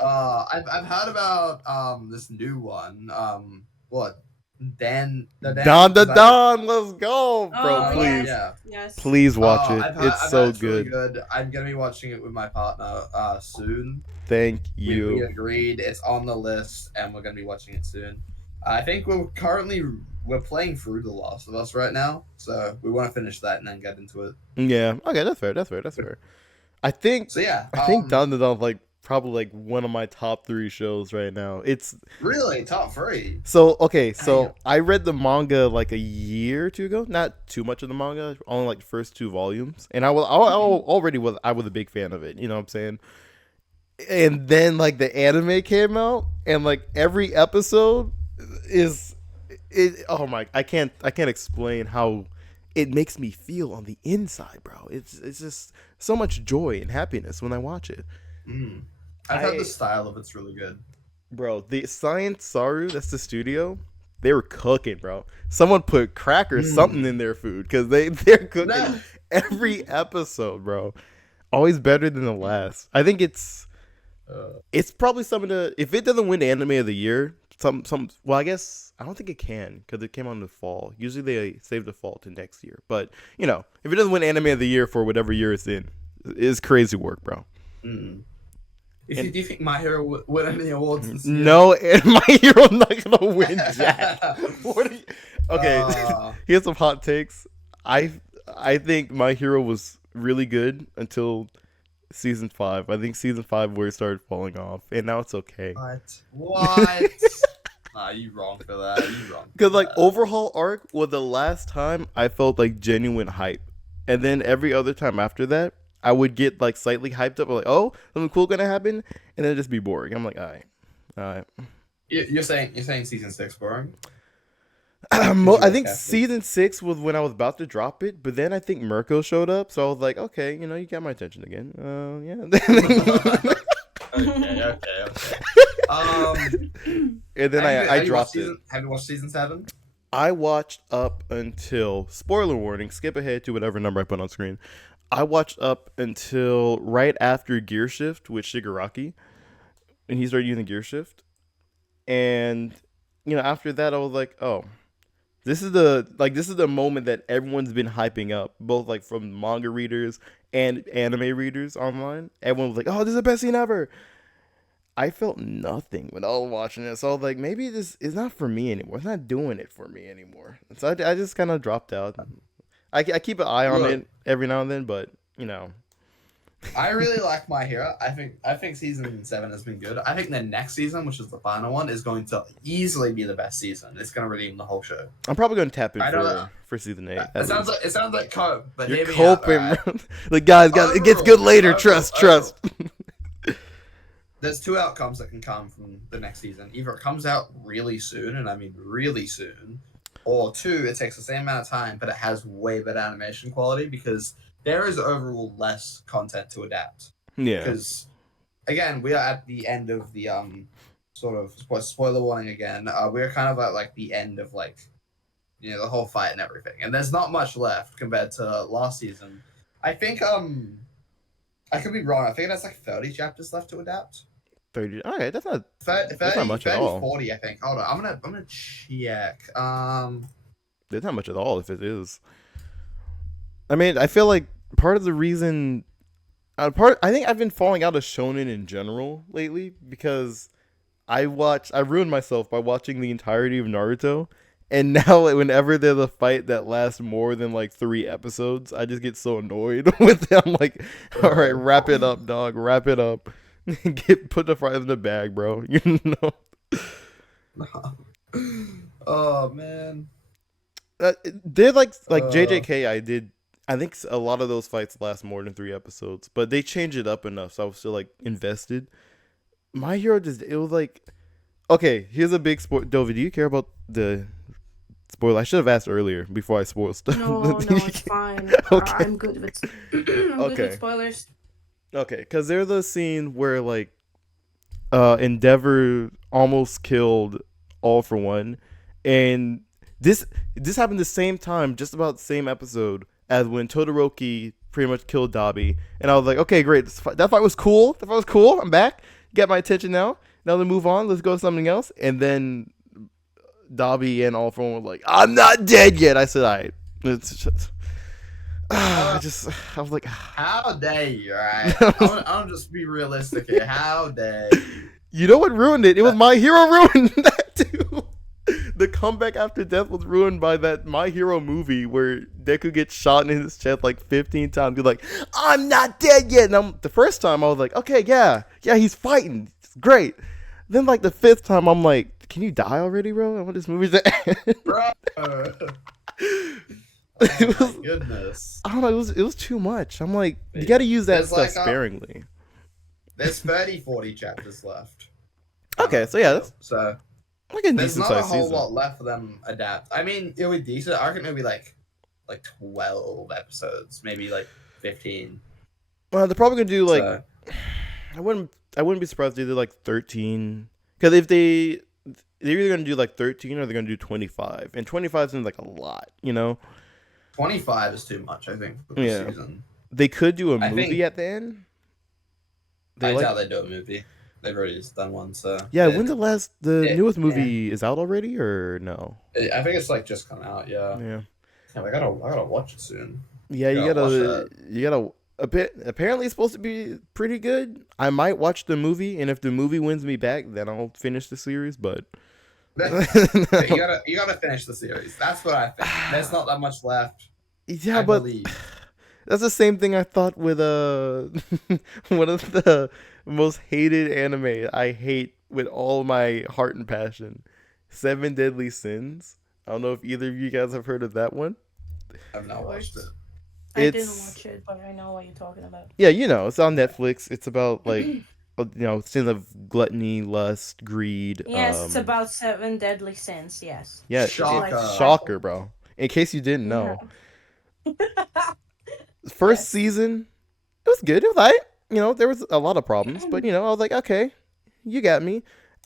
I've heard about this new one. What? Dan the Don the is that- Don, let's go, bro. Oh, Please, Yeah. Yes. please watch it. I've heard It's so it's really good. good. I'm gonna be watching it with my partner soon. Thank We you. agreed. It's on the list, and we're gonna be watching it soon. I think we're playing through The Last of Us right now, so we want to finish that and then get into it. Yeah. Okay, that's fair. I think So yeah, Don the Don like probably like one of my top 3 shows right now. It's really top 3. so okay. So Damn. I read the manga like a year or two ago. Not too much of the manga, only like the first 2 volumes, and I was a big fan of it. You know what I'm saying? And then like the anime came out, and like every episode is it. Oh my! I can't explain how it makes me feel on the inside, bro. It's just so much joy and happiness when I watch it. I've heard I- the style of it's really good. Bro, the Science Saru, that's the studio. They were cooking, bro. Someone put crack or something in their food because they're cooking No. every episode, bro. Always better than the last. I think it's probably some of the, if it doesn't win anime of the year, well, I guess I don't think it can because it came out in the fall. Usually they save the fall to next year. But you know, if it doesn't win anime of the year for whatever year it's in, it's crazy work, bro. Do you think My Hero would win any awards this year? No, and My Hero not gonna win jack. What are you... Okay, here's some hot takes. I think My Hero was really good until season 5. I think season 5 where it started falling off, and now it's okay. What? Nah, you wrong for that. You wrong. Because like Overhaul arc was the last time I felt like genuine hype, and then every other time after that, I would get like slightly hyped up, like, oh, something cool gonna happen, and then it'd just be boring. I'm like, all right. You're saying season 6 boring? I think season 6 was when I was about to drop it, but then I think Mirko showed up, so I was like, okay, you know, you got my attention again. Yeah. Okay. And then I dropped it. Have you watched season 7? I watched up until, spoiler warning, skip ahead to whatever number I put on screen. I watched up until right after Gear Shift with Shigaraki, and he started using Gear Shift. And you know, after that, I was like, oh, this is the moment that everyone's been hyping up, both like from manga readers and anime readers online. Everyone was like, oh, this is the best scene ever. I felt nothing when I was watching it, so I was like, maybe this is not for me anymore. It's not doing it for me anymore. So I just kind of dropped out. I keep an eye on it every now and then, but you know, I really like My Hero. I think season 7 has been good. I think the next season, which is the final one, is going to easily be the best season. It's going to redeem the whole show. I'm probably going to tap in I don't know. for season 8. It sounds like cope, but You're hear me out, coping, alright? bro. Like, guys, it gets good later. Trust. There's 2 outcomes that can come from the next season. Either it comes out really soon, and I mean really soon, or 2, it takes the same amount of time, but it has way better animation quality because there is overall less content to adapt. Yeah. Because again, we are at the end of the sort of spoiler warning again. We're kind of at like the end of like, you know, the whole fight and everything, and there's not much left compared to last season. I think I could be wrong. I think that's like 30 chapters left to adapt. 30. All right, that's not 30, that's not much 30, at all. 40, I think. Hold on, I'm gonna check. That's not much at all if it is. I mean, I feel like part of the reason I think I've been falling out of shonen in general lately because I ruined myself by watching the entirety of Naruto, and now whenever there's a fight that lasts more than like 3 episodes, I just get so annoyed with it. I'm like, all right, wrap it up, dog, wrap it up. Put the fries in the bag, bro. You know. Oh man. They're like JJK. I think a lot of those fights last more than 3 episodes, but they changed it up enough, so I was still like invested. My Hero it was like, okay, here's a big spoil. Dovi, do you care about the spoiler? I should have asked earlier before I spoiled stuff. No, it's fine. Okay. I'm good with good with spoilers. Okay, because there's a scene where like Endeavor almost killed All For One, and this happened the same time, just about the same episode as when Todoroki pretty much killed Dabi, and I was like, okay, great, that fight was cool. I'm back. Get my attention now. Now to move on. Let's go to something else. And then Dabi and All For One were like, I'm not dead yet. I said, all right. It's just, I was like, how dare you, right? I'm just be realistic here. How dare you? You know what ruined it? It was My Hero ruined that too. The comeback after death was ruined by that My Hero movie where Deku gets shot in his chest like 15 times. He's like, I'm not dead yet. And the first time I was like, okay, yeah, he's fighting. It's great. Then like the 5th time, I'm like, can you die already, bro? I want this movie to end. Bro. Oh my goodness. I don't know. It was too much. I'm like, you got to use that There's stuff like, sparingly. There's 40 chapters left. Okay, so yeah, that's so like a there's decent not a sized whole season. lot left for them adapt. I mean, it would be decent. I reckon maybe like 12 episodes, maybe like 15. Well, they're probably gonna do like So, I wouldn't be surprised if they did like 13. Because if they're either gonna do like 13 or they're gonna do 25, and 25 seems like a lot, you know. 25 is too much, I think, for this season. They could do a I movie think- at the end. I doubt they do a movie. They've already just done one, so Yeah, it- when's the newest movie is out already or no? I think it's like just come out. Yeah. Yeah. Yeah, I gotta watch it soon. Yeah, Yeah, you gotta a bit. Apparently, it's supposed to be pretty good. I might watch the movie, and if the movie wins me back, then I'll finish the series. But you gotta finish the series. That's what I think. There's not that much left. yeah, I but believe. that's the same thing I thought with one of the most hated anime I hate with all my heart and passion, Seven Deadly Sins. I don't know if either of you guys have heard of that one. I've not watched it. I didn't It's- watch it, but I know what you're talking about. Yeah, it's on Netflix. It's about like sins of gluttony, lust, greed. Yes, it's about 7 deadly sins. Yes. Yeah, Shocker. shocker, bro. In case you didn't know. First Yes. season, it was good. It was alright. There was a lot of problems, but I was like, okay, you got me.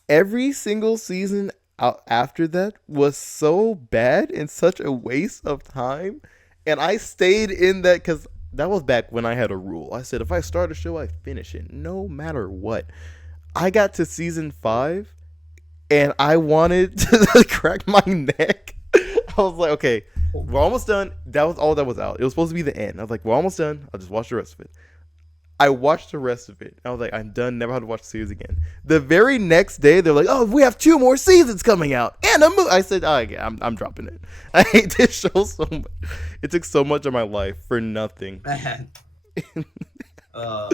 Every single season out after that was so bad and such a waste of time, and I stayed in that because that was back when I had a rule. I said if I start a show, I finish it, no matter what. I got to season 5, and I wanted to crack my neck. I was like, okay, we're almost done. That was all that was out. It was supposed to be the end. I was like, we're almost done. I'll just watch the rest of it. I watched the rest of it. I was like, I'm done. Never had to watch the series again. The very next day, they're like, oh, we have 2 more seasons coming out. And a movie. I said, oh, yeah, I'm dropping it. I hate this show so much. It took so much of my life for nothing. Man. Oh,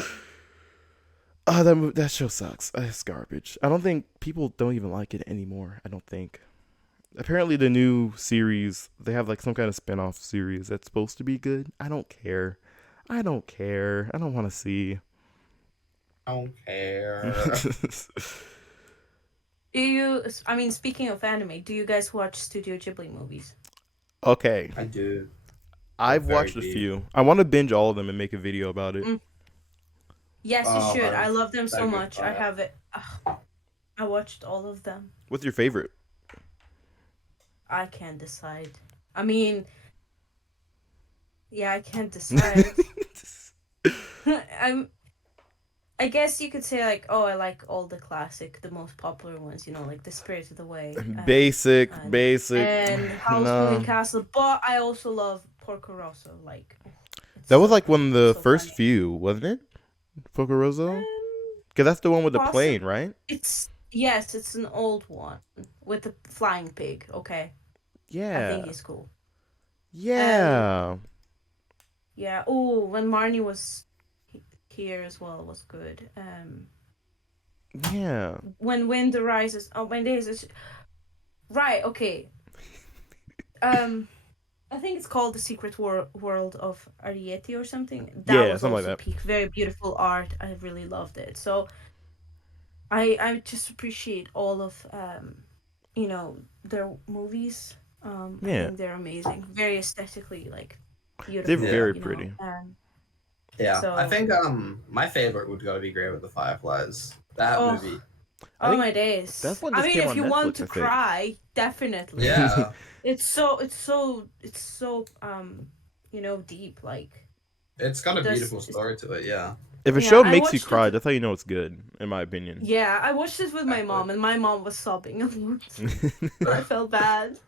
that show sucks. It's garbage. I don't think people don't even like it anymore. I don't think. Apparently, the new series they have like some kind of spin-off series that's supposed to be good. I don't care. I don't care. I don't want to see. I don't care. Do you? I mean, speaking of anime, do you guys watch Studio Ghibli movies? Okay, I do. I've very watched a deep. few. I want to binge all of them and make a video about it. Mm. Yes, you Oh, should. that I is love them so so good much. I fire. have it. I watched all of them. What's your favorite? I can't decide. I mean, yeah, I can't decide. I'm. I guess you could say like, oh, I like all the classic, the most popular ones. You know, like The Spirited Away. Basic. And Howl's No. Moving Castle. But I also love Porco Rosso. Like, it's That was so like one of funny, the so first funny. few, wasn't it? Pocoroso? Um, Because that's the one with the Possi- plane, right? it's an old one with the flying pig. Okay, I Yeah. think he's cool. Yeah. Yeah. Oh, when Marnie was here as well was good. Yeah. When Wind Rises. Oh, when days is right. Okay. I think it's called The Secret World of Ariete or something. That Yeah, was something like also that. peak. Very beautiful art. I really loved it. So I just appreciate all of their movies. I Yeah. think they're amazing. Very aesthetically like beautiful. They're very you know, pretty. Yeah, So- I think my favorite would gotta be Grave with the Fireflies. That Oh. movie. I Oh think my days. that's one I just mean, came if on you want Netflix, to I think. cry, definitely. Yeah. It's so deep. Like It's got a There's- beautiful story to it, yeah. If a Yeah, show I makes you watched cry, it- that's how you know it's good, in my opinion. yeah, I watched this with my Exactly. mom, and my mom was sobbing a lot. I felt bad.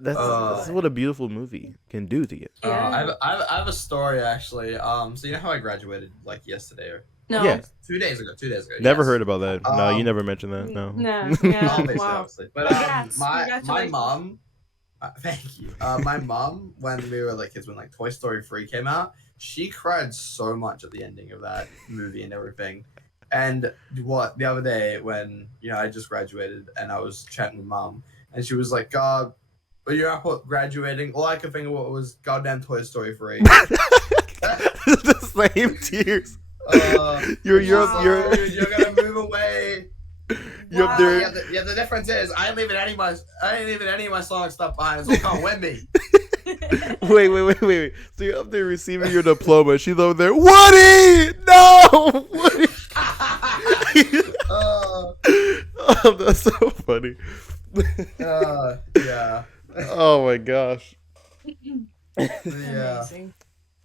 That's what a beautiful movie can do to you. Yeah. I have a story actually. So you know how I graduated like yesterday or No. Yeah. 2 days ago. 2 days ago. Never yes. heard about that. No, you Um, never mentioned that. No. No. Yeah. Obviously, Wow. obviously. But Congrats, my congratulations. mom, thank you. My mom, when we were like kids, when like Toy Story 3 came out, she cried so much at the ending of that movie and everything. And the other day when I just graduated and I was chatting with mom and she was like, "God, but you're out graduating." All I could think of was goddamn Toy Story 3. The same tears. You're You're gonna move away. You're up Wow. there. The difference is I ain't leaving any of my song stuff behind. So you can't win me. Wait. So you're up there receiving your diploma. She's over there. Woody! No! Woody! Oh, that's so funny. Yeah. Oh my gosh. Yeah. Amazing.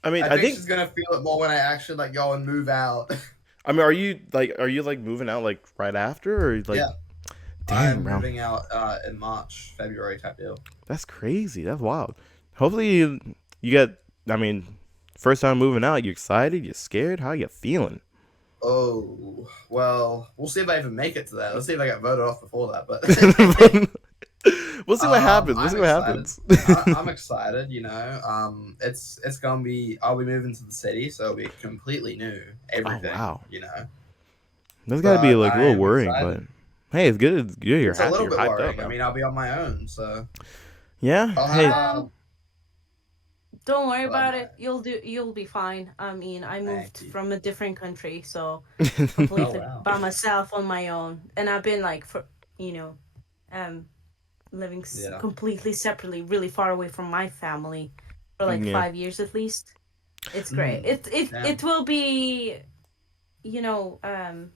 I mean, I I think think. she's gonna feel it more when I actually like go and move out. I mean, are you like moving out like right after, or like? Yeah. Damn, I'm bro. moving out in March, February type deal. That's crazy. That's wild. Hopefully you get. I mean, first time moving out. You excited? You scared? How you feeling? Oh well, we'll see if I even make it to that. Let's see if I get voted off before that. But We'll see what happens. We'll I'm see what excited. happens. I'm excited. It's gonna be. I'll be moving to the city, so it'll be completely new. Everything. wow. There's There's got to be like a I little am worrying, excited. but hey, it's good. It's good. You're It's a happy. little You're bit hyped worrying. up. I mean, I'll be on my own, so Yeah. I'll Hey. have. Don't worry Well, about it. You'll be fine. I mean, I moved Thank you. from a different country, so completely wow. by myself on my own, and I've been like living Yeah. completely separately, really far away from my family for like Yeah. 5 years at least. It's great. Damn. It will be, You'll well,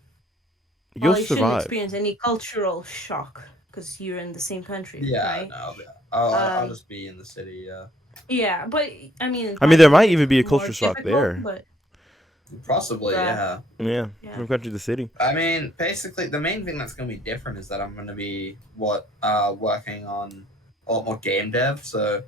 you shouldn't survive. experience any cultural shock because you're in the same country, Yeah, right? no, I'll Um, just be in the city. Yeah, Yeah, but I mean, There might even be a more culture shock difficult, there. But possibly. Yeah. Yeah. Yeah. From country to city. I mean, basically, the main thing that's gonna be different is that I'm gonna be working on a lot more game dev. So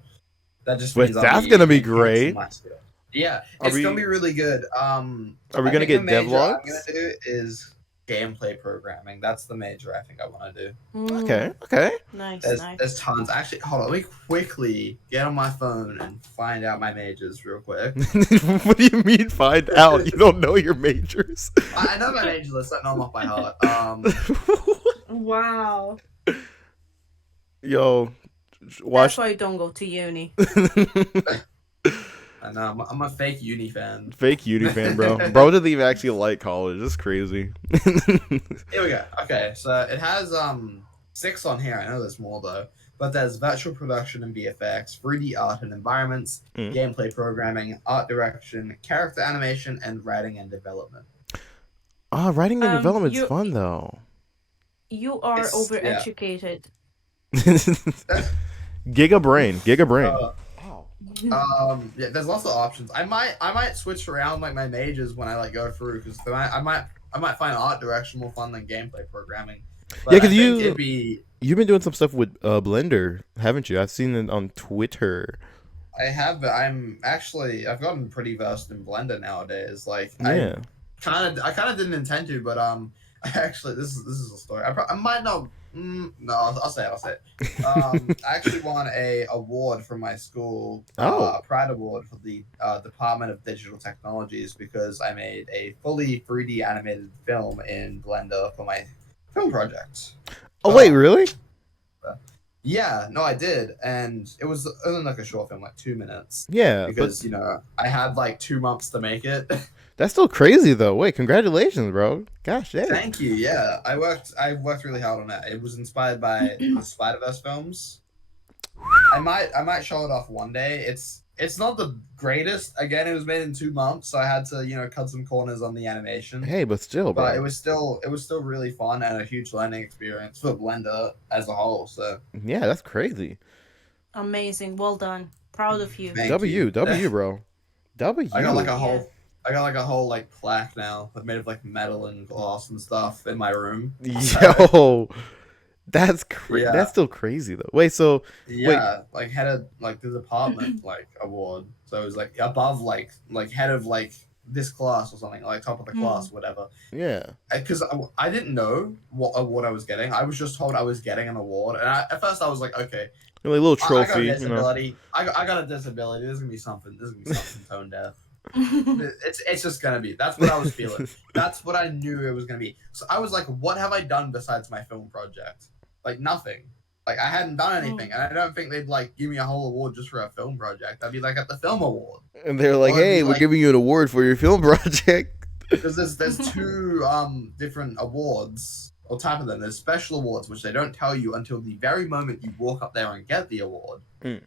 that just Wait, means I'll that's gonna be enhancing great. my skill. Yeah, Are it's we- gonna be really good. Are we I gonna think get the major I'm devlogs? gonna do is gameplay programming. That's the major I think I want to do. Okay, okay. Nice, There's tons. Actually, hold on. Let me quickly get on my phone and find out my majors real quick. What do you mean find out? You don't know your majors? I know my major list. I know them off by heart. Wow. Yo, That's watch. why you don't go to uni. I know. I'm a fake uni fan. Fake uni fan, bro. Bro doesn't even actually like college. It's crazy. Here we go. Okay, so it has 6 on here. I know there's more though, but there's virtual production and VFX, 3D art and environments, gameplay programming, art direction, character animation, and writing and development. Writing and development's fun though. You are overeducated. Giga brain. Yeah, there's lots of options. I might switch around like my majors when I like go through because I might find art direction more fun than gameplay programming. But Yeah, because you've been doing some stuff with Blender, haven't you? I've seen it on Twitter. I have, but I've gotten pretty versed in Blender nowadays. Like Yeah. I kind of didn't intend to, but actually this is a story. I might not. No, I'll say it. I actually won a award from my school, a Pride Award for the Department of Digital Technologies because I made a fully 3D animated film in Blender for my film project. Oh wait, really? Yeah, no, I did, and it was only like a short film, like 2 minutes. Yeah, because I had like 2 months to make it. That's still crazy though. Wait, congratulations, bro. Gosh, dang. Thank you. Yeah, I worked really hard on that. It was inspired by the Spider-Verse films. I might show it off one day. It's not the greatest. Again, it was made in 2 months, so I had to cut some corners on the animation. Hey, but still, bro. But it was still really fun and a huge learning experience for Blender as a whole. So yeah, that's crazy. Amazing. Well done. Proud of you. W, bro. W. I got like a whole like plaque now, made of like metal and glass and stuff in my room. Yo, that's crazy. Yeah. That's still crazy though. Wait, so like head of like the department like award. So it was like above like head of like this class or something, like top of the class, whatever. Yeah. Because I didn't know what award I was getting. I was just told I was getting an award, and at first I was like, okay, like a little trophy. I got a disability. I got a disability. There's gonna be something tone deaf. It's just gonna be. That's what I was feeling. That's what I knew it was gonna be. So I was like, what have I done besides my film project? Like nothing. Like I hadn't done anything, and I don't think they'd like give me a whole award just for a film project. I'd be like at the film award. And they're like, hey, we're giving you an award for your film project. Because there's 2 different awards, or type of them. There's special awards, which they don't tell you until the very moment you walk up there and get the award. That's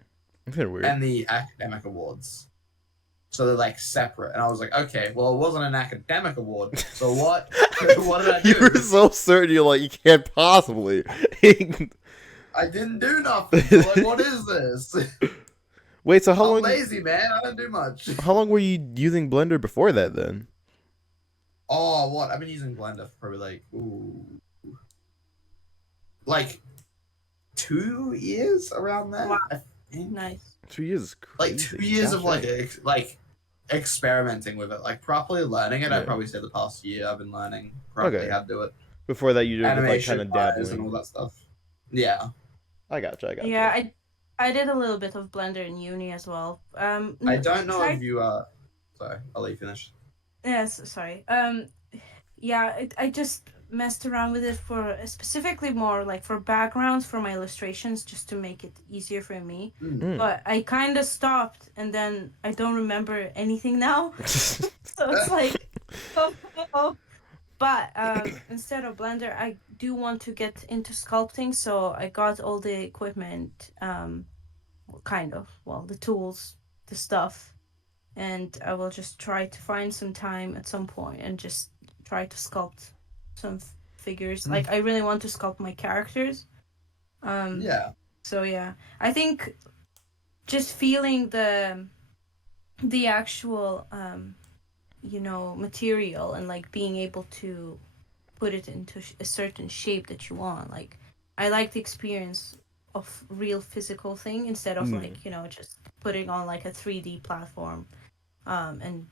kind of weird. And the academic awards. So they're like separate. And I was like, okay, well, it wasn't an academic award. So what? What did I do? You were so certain. You're like, you can't possibly. I didn't do nothing. So like, what is this? Wait, so how I'm long? lazy, man. I don't do much. How long were you using Blender before that then? Oh, what? I've been using Blender for probably like 2 years around that. Wow. Nice. 2 years is crazy. Like 2 years of like experimenting with it, like properly learning it. Yeah. I'd probably say the past year I've been learning properly how to do it. Before that, you did like Animation, kind of wise, and dabbling. all that stuff. Yeah, I got you. Yeah, I did a little bit of Blender in uni as well. I don't know if you sorry, I'll let you finish. Yes, sorry. Yeah, I just messed around with it for specifically more like for backgrounds for my illustrations, just to make it easier for me. But I kind of stopped, and then I don't remember anything now. So it's like, oh. But instead of Blender, I do want to get into sculpting, so I got all the equipment, the tools, the stuff, and I will just try to find some time at some point and just try to sculpt some figures. Like I really want to sculpt my characters. Yeah. So yeah, I think just feeling the actual material and like being able to put it into a certain shape that you want. Like I like the experience of real physical thing instead of just putting on like a 3D platform. And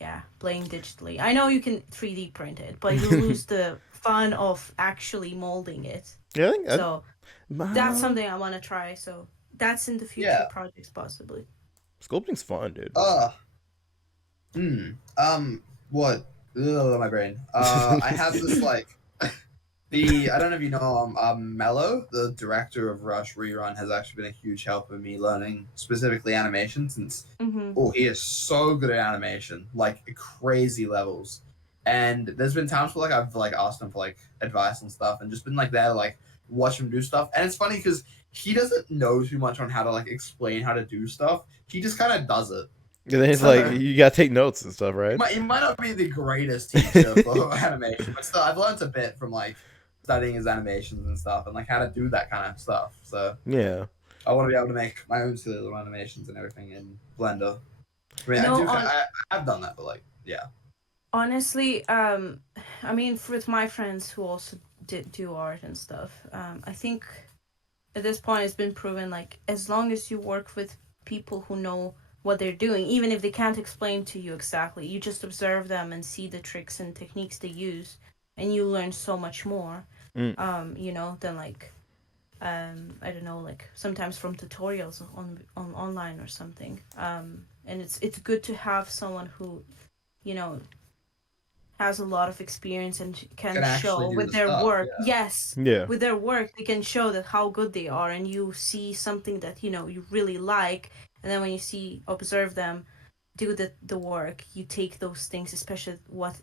yeah, playing digitally. I know you can 3D print it, but you lose the fun of actually molding it. Yeah, I think So that's something I want to try. So that's in the future Yeah. projects possibly. sculpting's fun, dude. What? Ugh, my brain. I have this like I don't know if you know Mello, the director of Rush Rerun, has actually been a huge help in me learning specifically animation since he is so good at animation, like crazy levels. And there's been times where like I've like asked him for like advice and stuff, and just been like there to, like watch him do stuff. And it's funny because he doesn't know too much on how to like explain how to do stuff. He just kind of does it. And then it's like you gotta take notes and stuff, right? He might not be the greatest teacher for animation, but still, I've learned a bit from like studying his animations and stuff, and like how to do that kind of stuff. So Yeah. I want to be able to make my own silly little animations and everything in Blender. I mean, No, I've done that, but like, yeah. Honestly, I mean, with my friends who also did do art and stuff, I think at this point it's been proven like as long as you work with people who know what they're doing, even if they can't explain to you exactly, you just observe them and see the tricks and techniques they use, and you learn so much more. You know, than like, I don't know, like sometimes from tutorials on online or something. And it's good to have someone who, you know, has a lot of experience and can show with their work. Yeah. Yes. Yeah. With their work, they can show that how good they are, and you see something that, you know, you really like, and then when you observe them do the work, you take those things, especially what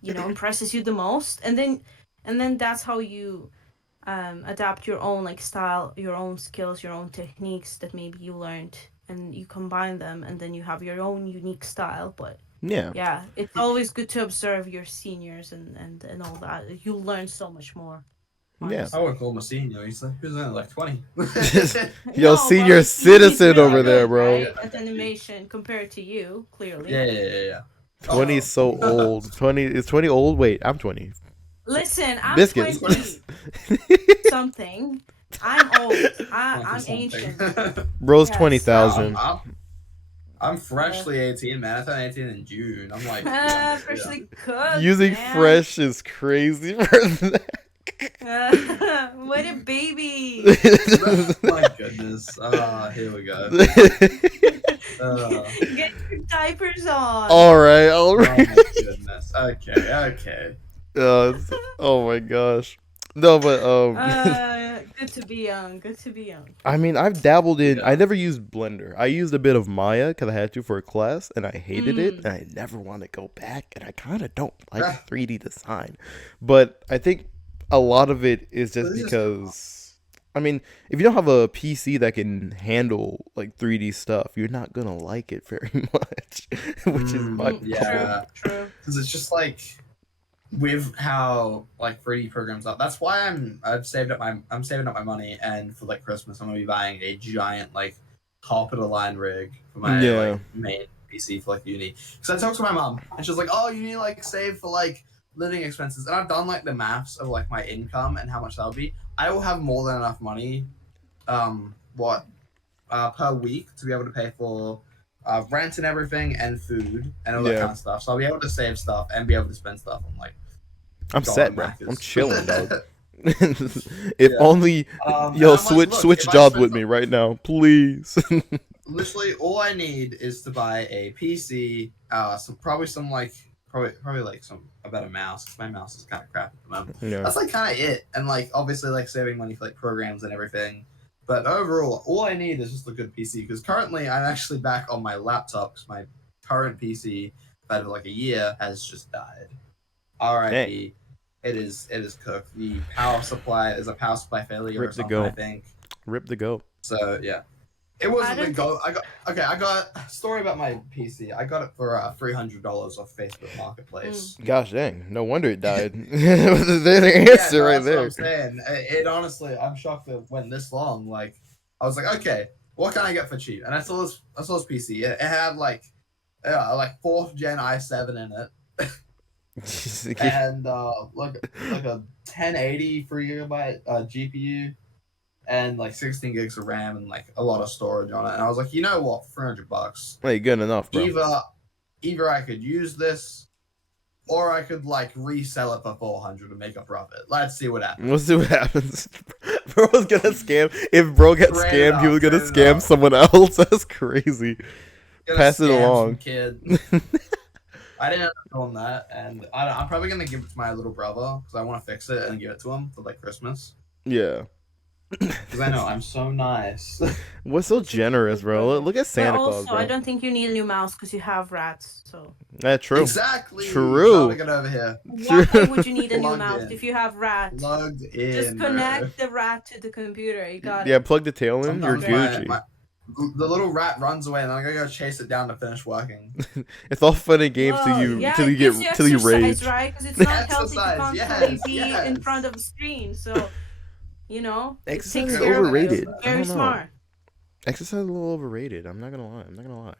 you know, impresses you the most, and then that's how you adapt your own like style, your own skills, your own techniques that maybe you learned, and you combine them, and then you have your own unique style. But yeah, it's always good to observe your seniors and all that. You learn so much more. Yeah. I would call him a senior. He was only like 20. Yo, senior citizen over there, bro. Right? At animation compared to you, clearly. Yeah. 20 is so old. 20 is 20 old. Wait, I'm 20. Listen, I'm Biscuits. 20 something. I'm old. I'm ancient. Bro's Yes. 20,000. I'm freshly 18, man. I turned 18 in June. I'm like freshly cooked. Using man. fresh is crazy for that. What a baby. My goodness. Here we go. Get your diapers on. All right. Oh my goodness. Okay. Oh my gosh. No, but good to be young. I mean, I've dabbled in. I never used Blender. I used a bit of Maya because I had to for a class, and I hated it, and I never want to go back. And I kind of don't like 3D design, but I think a lot of it is just because. I mean, if you don't have a PC that can handle like 3D stuff, you're not gonna like it very much, which is my yeah. True. Because it's just like with how like 3D programs are. That's why I'm saving up my money, and for like Christmas I'm gonna be buying a giant like top of the line rig for my like, main PC for like uni. Because I talked to my mom and she was like, "Oh, you need to like save for like living expenses," and I've done like the maths of like my income and how much that'll be. I will have more than enough money, per week to be able to pay for rent and everything, and food and all that kind of stuff. So I'll be able to save stuff and be able to spend stuff on like. I'm set, bro. I'm chilling, dog. If only, yo, switch jobs with me right now, please. Literally, all I need is to buy a PC, probably a better mouse. 'Cause my mouse is kind of crap at the moment. Yeah. That's like kind of it, and like obviously like saving money for like programs and everything. But overall, all I need is just a good PC. Because currently, I'm actually back on my laptop. Because my current PC, that like a year, has just died. R.I.P. It is cooked. The power supply is a power supply failure. Rip or the something, go. I think. Rip the go. So yeah, it wasn't the go. I got a story about my PC. I got it for $300 off Facebook Marketplace. Gosh dang! No wonder it died. There's the answer right there. That's what I'm saying. It honestly, I'm shocked that it went this long. Like, I was like, okay, what can I get for cheap? And I saw this PC. It had like 4th gen i7 in it. And like a 1080 3GB GPU, and like 16 gigs of RAM, and like a lot of storage on it. And I was like, you know what, $300. Hey, good enough, bro. either I could use this, or I could like resell it for 400 and make a profit. Let's see what happens. We'll see what happens. Bro was gonna scam. If bro gets Straight scammed, up, he was gonna straight scam up. someone else. That's crazy. Gonna Pass it scam some along. Kid. I didn't end up doing that, and I'm probably gonna give it to my little brother because I want to fix it and give it to him for like Christmas. Yeah. Because I know I'm so nice. What's so generous, bro? Look at Santa But Claus, also, bro. I don't think you need a new mouse because you have rats. So That's true. Exactly. True. Gotta get over here. why would you need a new Plugged mouse in. if you have rats? Plugged in. Just bro. connect the rat to the computer. You got Yeah, it. plug the tail in. You're Sometimes Gucci. the little rat runs away, and then I gotta go chase it down to finish working. It's all fun and games till Whoa, you yeah, till it you gives get till you exercise, rage. right? Because it's not healthy to Exercise, constantly yes, be in yes. front of a screen. So, you know, it Exercise takes is care of it. overrated. I Very don't know. smart. Exercise is a little overrated. I'm not gonna lie.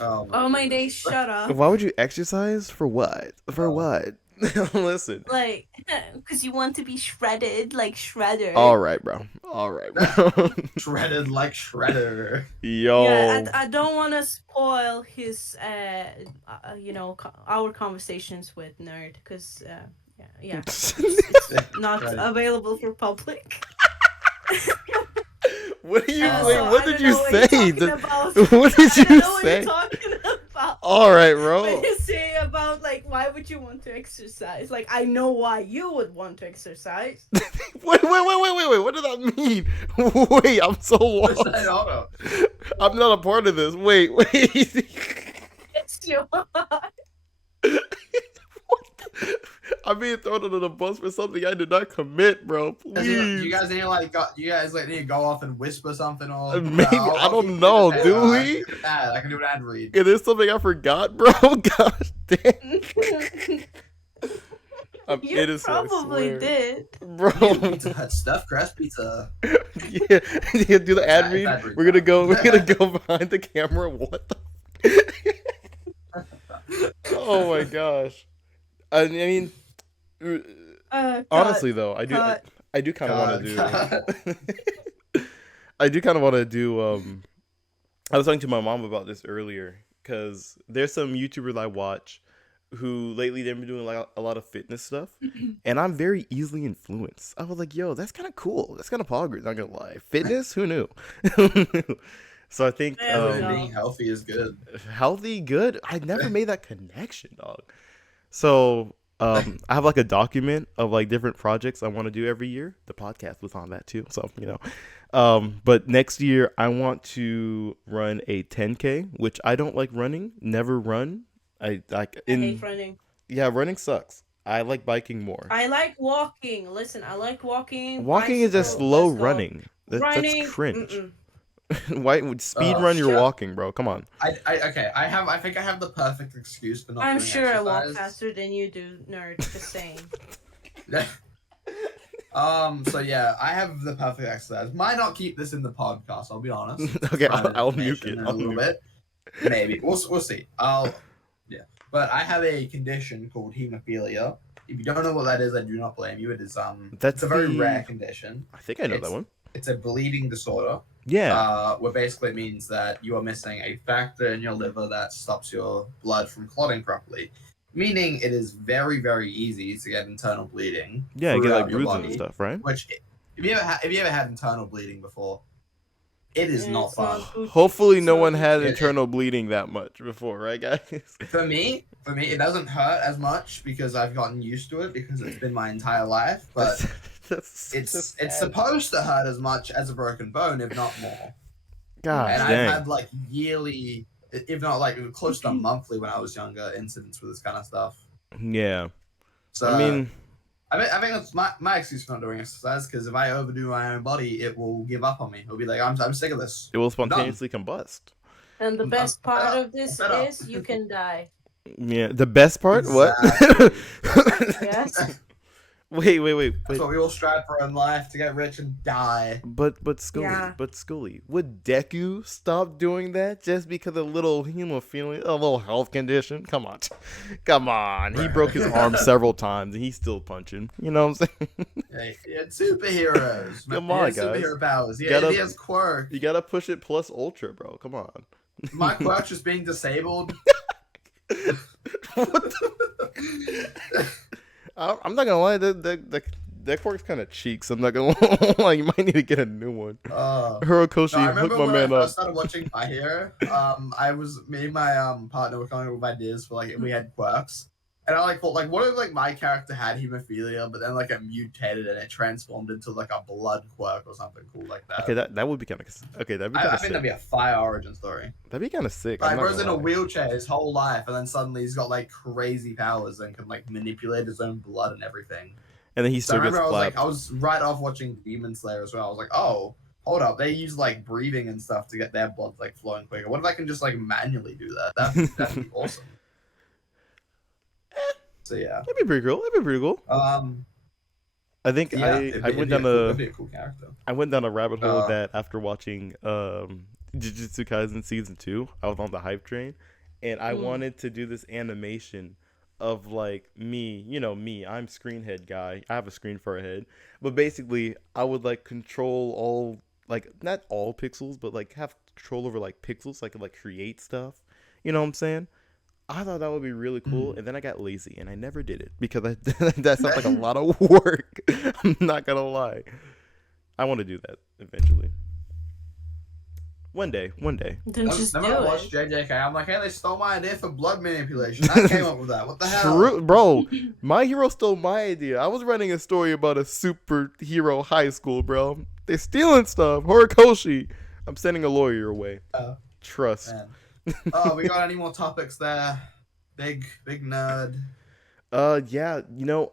Oh my days, shut up. Why would you exercise for what? For Oh. what? Listen. Like, because you want to be shredded like Shredder. All right, bro. All right, bro. Shredded like Shredder. Yo. Yeah, I don't want to spoil his, our conversations with Nerd, because, yeah, it's not Right. available for public. What do you So wait? What I did don't you know what you're say? talking about. What did I don't you know what say? you're talking about. All right, When bro. you say about, like, why would you want to exercise? Like, I know why you would want to exercise. Wait. What does that mean? Wait, I'm so What's lost. that auto? I'm not a part of this. Wait. It's you. I'm being thrown under the bus for something I did not commit, bro. Please. You guys need to need to go off and whisper something or Maybe- I don't know, keep it do in. we? I can do an ad read. Is there something I forgot, bro? Gosh damn. I'm You innocent, I probably swear. did. Bro. Pizza Hut stuffed crust pizza. Yeah, do the ad It's read. ad read We're gonna time. go behind the camera. What the? Oh my gosh. I mean, Cut. honestly though, I cut. do kind of want God. to do. I do kind of want to do. I was talking to my mom about this earlier because there's some YouTubers I watch who lately they've been doing like a lot of fitness stuff, and I'm very easily influenced. I was like, "Yo, that's kind of cool. That's kind of poggers." Not gonna lie, fitness. Who knew? So I think There we go. Being healthy is good. healthy, good. I never made that connection, dog. So I have like a document of like different projects I want to do every year. The podcast was on that too, so you know. But next year I want to run a 10K, which I don't like running. Never run. I like I hate running. yeah, running sucks. I like biking more. I like walking. Listen, I like walking. Walking is just bicycle, slow let's go. running. Running, That's cringe. mm-mm. Why would speed Oh, run? You're shut- walking, bro. Come on. Okay. I think I have the perfect excuse for not I'm doing sure I walk exercise. faster than you do, nerd. Just saying. So yeah, I have the perfect exercise. Might not keep this in the podcast. I'll be honest. Okay, Private I'll nuke information it. in I'll a little nuke it. bit. Maybe we'll see. Yeah, but I have a condition called hemophilia. If you don't know what that is, I do not blame you. It is That's it's a very the- rare condition. I think I know that It's- one. It's a bleeding disorder. Yeah. Where basically it means that you are missing a factor in your liver that stops your blood from clotting properly. Meaning it is very, very easy to get internal bleeding. Yeah, you get throughout like your bruises and body, stuff, right? Which, if you ever had internal bleeding before, it is Yeah, not it's fun. good. Hopefully, It's no not one good. had Yeah. internal bleeding that much before, right, guys? For me, it doesn't hurt as much because I've gotten used to it because it's been my entire life. But That's it's sad. supposed to hurt as much as a broken bone, if not more. Gosh And dang. I've had like yearly, if not like close to monthly when I was younger, incidents with this kind of stuff. Yeah. So I mean, I think that's my excuse for not doing exercise because if I overdo my own body, it will give up on me. It'll be like I'm sick of this. it will spontaneously combust. And the I'm best fed part up. of this I'm fed up. is you can die. Yeah. The best part? Exactly. What? Yes. wait. That's what we all strive for in life: to get rich and die. But Scully, Yeah. would Deku stop doing that just because of a little hemophilia, a little health condition? Come on, He Right. broke his arm several times and he's still punching. You know what I'm saying? Yeah, superheroes. Come He on, has guys. Superhero powers. You Yeah, gotta- he has quirks. You gotta push it plus ultra, bro. Come on. My quirk's just being disabled. What the? I'm not gonna lie, that quirk's kind of cheeks. I'm not gonna lie, you might need to get a new one. No, Hirokoshi, I hook remember my when I man first up. started watching My Hero. Me and my partner were coming up with ideas for like, we had quirks, and I like thought like, what if like my character had hemophilia, but then like it mutated and it transformed into like a blood quirk or something cool like that. Okay, that would be kind of okay. That'd be I kind of think sick. that'd be a fire origin story. That'd be kind of sick. Like, I'm not bro's in gonna a lie. wheelchair his whole life, and then suddenly he's got like crazy powers and can like manipulate his own blood and everything. And then he So I still gets remember slapped. I was right off watching Demon Slayer as well. I was like, oh, hold up, they use like breathing and stuff to get their blood like flowing quicker. What if I can just like manually do that? That'd be awesome. So yeah. That'd be pretty cool. That'd be pretty cool. I think I went down it'd be a cool character. I went down a rabbit hole with Uh, that after watching Jujutsu Kaisen season 2. I was on the hype train, and I wanted to do this animation of like me, me. I'm screenhead guy. I have a screen for a head, but basically I would like control all like not all pixels, but like have control over like pixels. So I could like create stuff. You know what I'm saying? I thought that would be really cool, and then I got lazy and I never did it because that sounds like a lot of work. I'm not gonna lie. I want to do that eventually. One day. Then just do Then when I watched it. JJK, I'm like, hey, they stole my idea for blood manipulation. I came up with that. What the hell? True, bro. My Hero stole my idea. I was writing a story about a superhero high school, bro. They're stealing stuff. Horikoshi. I'm sending a lawyer your way. Oh, Trust. man. Oh, we got any more topics there? Big nerd. Yeah.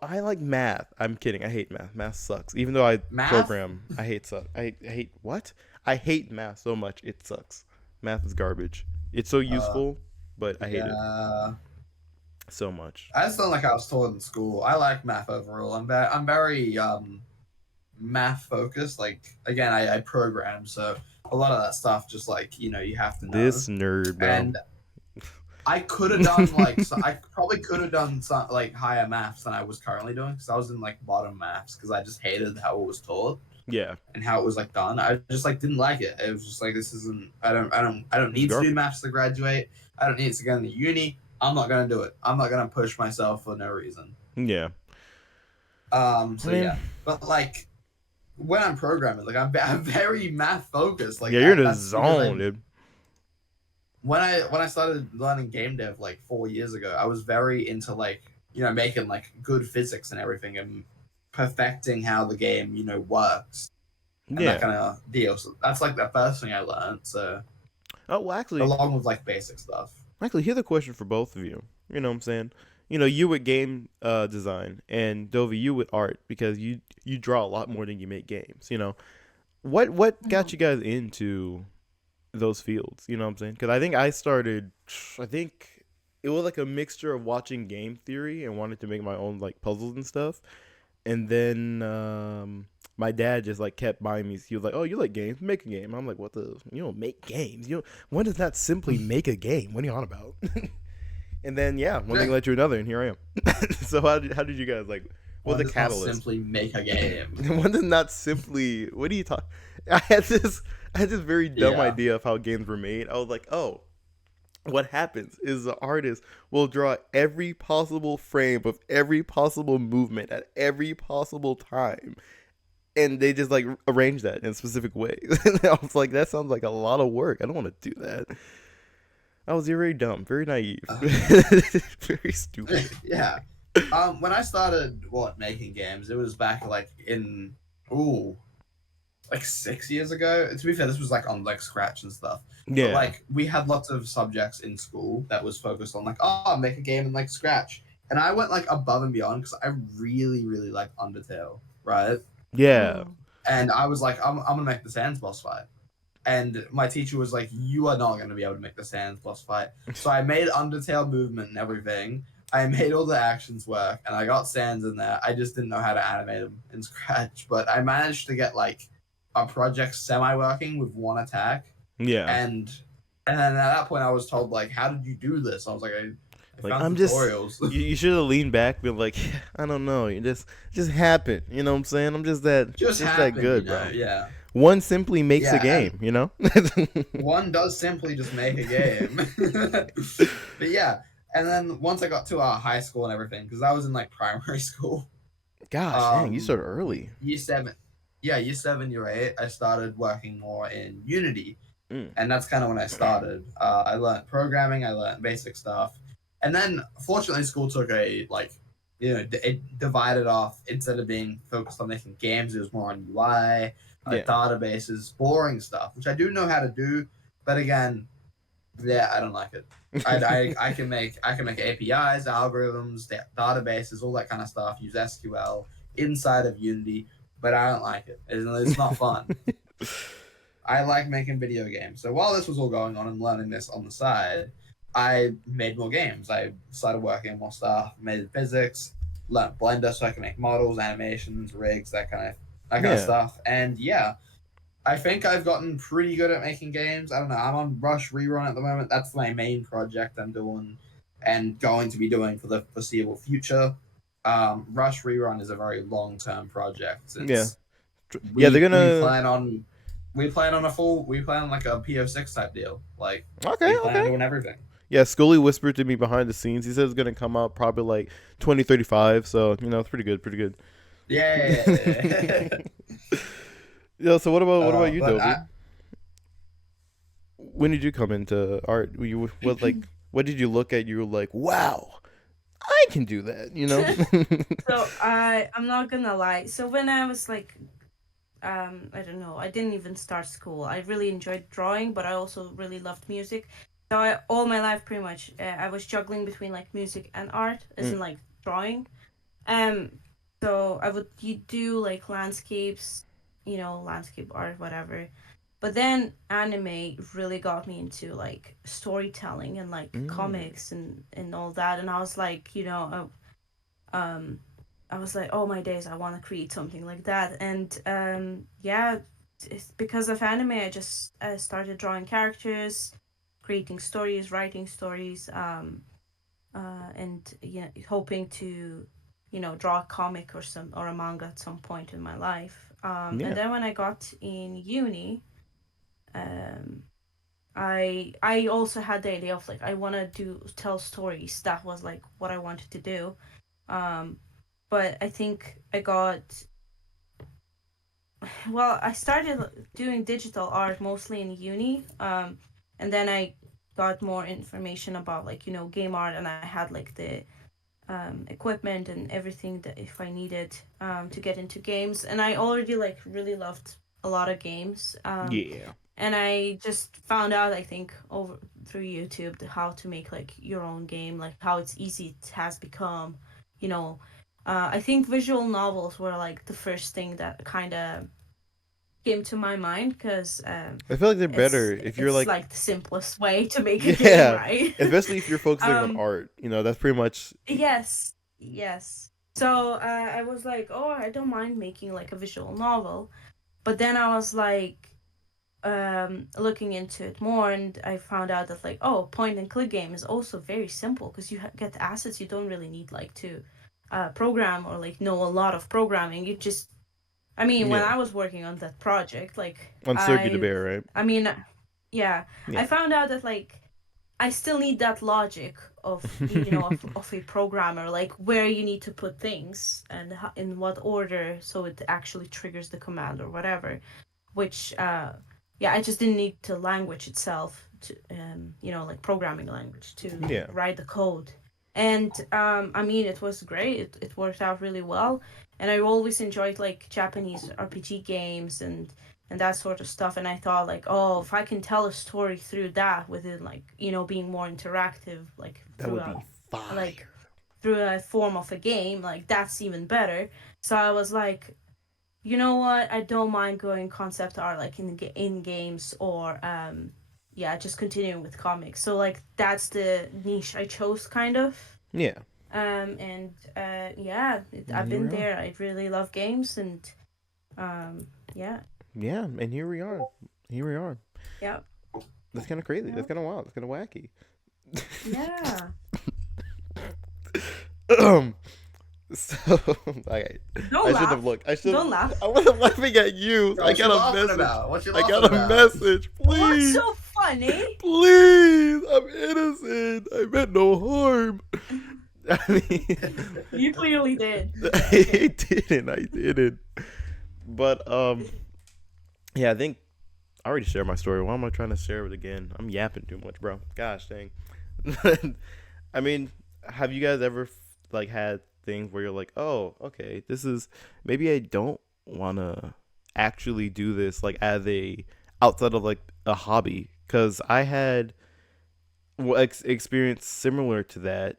I like math. I'm kidding. I hate math. Math sucks. Even though I Math? program, I hate suck. I hate what? I hate math so much. It sucks. Math is garbage. It's so useful, but I hate it Yeah. so much. I just don't like how I was taught in school. I like math overall. I'm very math focused. Like again, I program, so a lot of that stuff just like you have to know. This nerd, bro. And I could have done I probably could have done some like higher maths than I was currently doing because I was in like bottom maths because I just hated how it was taught Yeah. and how it was like done. I just like didn't like it. It was just like this isn't. I don't need to do maths to graduate. I don't need to go into uni. I'm not gonna do it. I'm not gonna push myself for no reason. Yeah. So yeah, but like when I'm programming, like I'm very math focused. Like yeah, you're in a that's because zone, dude. when I started learning game dev like 4 years ago, I was very into like making like good physics and everything and perfecting how the game works and Yeah. that kind of deal. So that's like the first thing I learned. So Oh, well, actually, along with like basic stuff. here's a question for both of you. You know what I'm saying? You with game design and Dovi, you with art because you draw a lot more than you make games. What got you guys into those fields? You know what I'm saying? Because I think I think it was like a mixture of watching game theory and wanted to make my own like puzzles and stuff. And then my dad just like kept buying me. He was like, "Oh, you like games? Make a game." I'm like, "What the? You don't make games? When does that simply make a game? What are you on about?" And then one thing led to another, and here I am. So how did you guys like? What was the Does not catalyst? simply make a game. One does not simply. What do you talk? I had this very dumb Yeah. idea of how games were made. I was like, oh, what happens is the artist will draw every possible frame of every possible movement at every possible time. And they just like arrange that in a specific way. I was like, that sounds like a lot of work. I don't want to do that. I was very dumb, very naive, very stupid. Yeah. When I started making games, it was back like in like 6 years ago. To be fair, this was like on like Scratch and stuff. Yeah, But, like we had lots of subjects in school that was focused on like make a game in like Scratch, and I went like above and beyond because I really really like Undertale, right? yeah, And I was like, I'm gonna make the Sans boss fight. And my teacher was like, you are not gonna be able to make the Sans boss fight. So I made Undertale movement and everything. I made all the actions work, and I got Sans in there. I just didn't know how to animate them in Scratch, but I managed to get like a project semi-working with one attack. yeah. And then at that point, I was told like, how did you do this? I was like, I Like, found I'm just- tutorials. You should have leaned back, been like, I don't know, it just happened. You know what I'm saying? I'm just that just that happened, good, you know? bro. Yeah. One simply makes a Yeah, game, you know? One does simply just make a game. But yeah, And then once I got to high school and everything, because I was in like primary school, Gosh, dang, you started early. year seven, yeah, year seven, year eight, I started working more in Unity, Mm. and that's kind of when I started. I learned programming, I learned basic stuff, and then fortunately, school took a like, it divided off instead of being focused on making games, it was more on UI, Yeah. databases, boring stuff, which I do know how to do, but again, yeah, I don't like it. I can make APIs, algorithms, databases, all that kind of stuff. Use SQL inside of Unity, but I don't like it. It's not fun. I like making video games. So while this was all going on and learning this on the side, I made more games. I started working on more stuff, made physics, learned Blender so I can make models, animations, rigs, that kind of Yeah. stuff. And yeah, I think I've gotten pretty good at making games. I don't know. I'm on Rush Rerun at the moment. That's my main project I'm doing and going to be doing for the foreseeable future. Rush Rerun is a very long term project. Yeah. It's Yeah, they're we gonna. we plan on like a PO6 type deal. Like Okay, we plan on okay. doing everything. Yeah, Scully whispered to me behind the scenes. He said it's gonna come out probably like 2035. So it's pretty good, pretty good. Yeah. Yeah. So what about you, But Dobie? When did you come into art? What did you look at? You were like, wow, I can do that. So I'm not gonna lie. So when I was like, I don't know, I didn't even start school. I really enjoyed drawing, but I also really loved music. So all my life, pretty much, I was juggling between like music and art, as in like drawing. Um, so you do like landscapes, landscape art, whatever. But then anime really got me into like storytelling and like Mm. comics and all that. And I was like, um, I was like, oh my days, I want to create something like that. And yeah, it's because of anime, I just started drawing characters, creating stories, writing stories, and yeah, hoping to, draw a comic or a manga at some point in my life. And Yeah. then when I got in uni, um, I also had the idea of like I want to do tell stories. That was like what I wanted to do. Um, but I think I started doing digital art mostly in uni. And then I got more information about like game art, and I had like the equipment and everything that if I needed to get into games, and I already like really loved a lot of games. Yeah. And I just found out, I think, over through YouTube how to make like your own game, like how it's easy it has become. You know, I think visual novels were like the first thing that kind of came to my mind because I feel like they're it's better if you're it's like, like the simplest way to make a game, yeah, right? especially if you're focusing on um, art. That's pretty much. yes, yes. So I was like, oh, I don't mind making like a visual novel, but then I was like looking into it more, and I found out that like, oh, point and click game is also very simple because you get assets. You don't really need like to program or like know a lot of programming. You just, I mean, when Yeah, I was working on that project, like on Sergey the Bear, right? I mean, yeah, I Yeah. found out that like I still need that logic of of a programmer, like where you need to put things and in what order so it actually triggers the command or whatever, which yeah, I just didn't need the language itself to like programming language to Yeah. write the code. And I mean, it was great. It worked out really well, and I always enjoyed like Japanese RPG games and that sort of stuff. And I thought like, oh, if I can tell a story through that within like being more interactive, like That would be fire. like through a form of a game, like that's even better. So I was like, you know what? I don't mind going concept art like in games or yeah, just continuing with comics. So like that's the niche I chose kind of. Yeah. And yeah, And I've here been we are. there. I really love games and yeah. Yeah, and here we are. Here we are. Yeah. That's kind of crazy. Yeah. That's kind of wild. That's kind of wacky. Yeah. Um, So, okay. Don't I should laugh. have looked. I should. Don't laugh. I wasn't laughing at you. Bro, I what you got a laughing message. about? What you I laughing got a about? message. What's Please, so funny? please. I'm innocent. I meant no harm. I mean, You clearly did. I didn't. I didn't. But yeah. I think I already shared my story. Why am I trying to share it again? I'm yapping too much, bro. Gosh dang. I mean, have you guys ever like had things where you're like, oh, okay, this is maybe I don't want to actually do this like as a outside of like a hobby, because I had experience similar to that.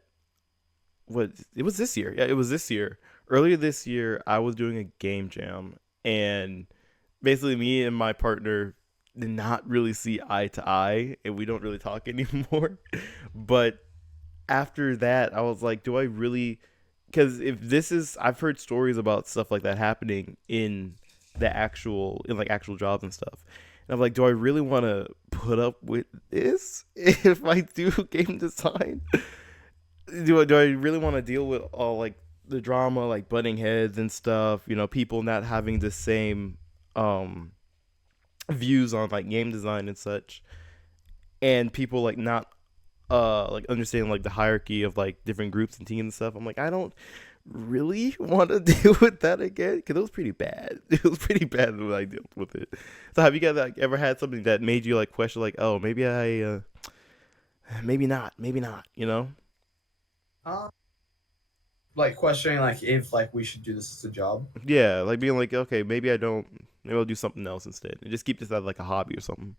What it was this year? Yeah, it was this year. Earlier this year, I was doing a game jam, and basically me and my partner did not really see eye to eye, and we don't really talk anymore. But after that, I was like, do I really? Because if this is, I've heard stories about stuff like that happening in like actual jobs and stuff. And I'm like, do I really want to put up with this if I do game design? Do I really want to deal with all like the drama, like butting heads and stuff? You know, people not having the same views on like game design and such, and people like not like understanding like the hierarchy of like different groups and teams and stuff. I'm like, I don't really want to deal with that again, because it was pretty bad. It was pretty bad when I dealt with it. So have you guys like ever had something that made you like question like, oh, maybe I maybe not, you know? Like questioning like if like we should do this as a job. Yeah, like being like, okay, maybe I'll do something else instead and just keep this as like a hobby or something.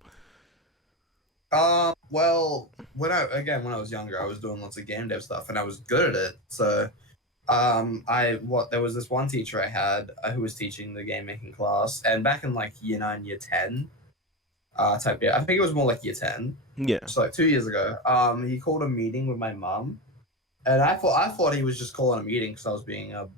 Well, when I was younger, I was doing lots of game dev stuff and I was good at it. So, there was this one teacher I had who was teaching the game making class, and back in like year 9, year 10, type year, I think it was more like year 10. Yeah. So like 2 years ago, he called a meeting with my mom, and I thought he was just calling a meeting because I was being a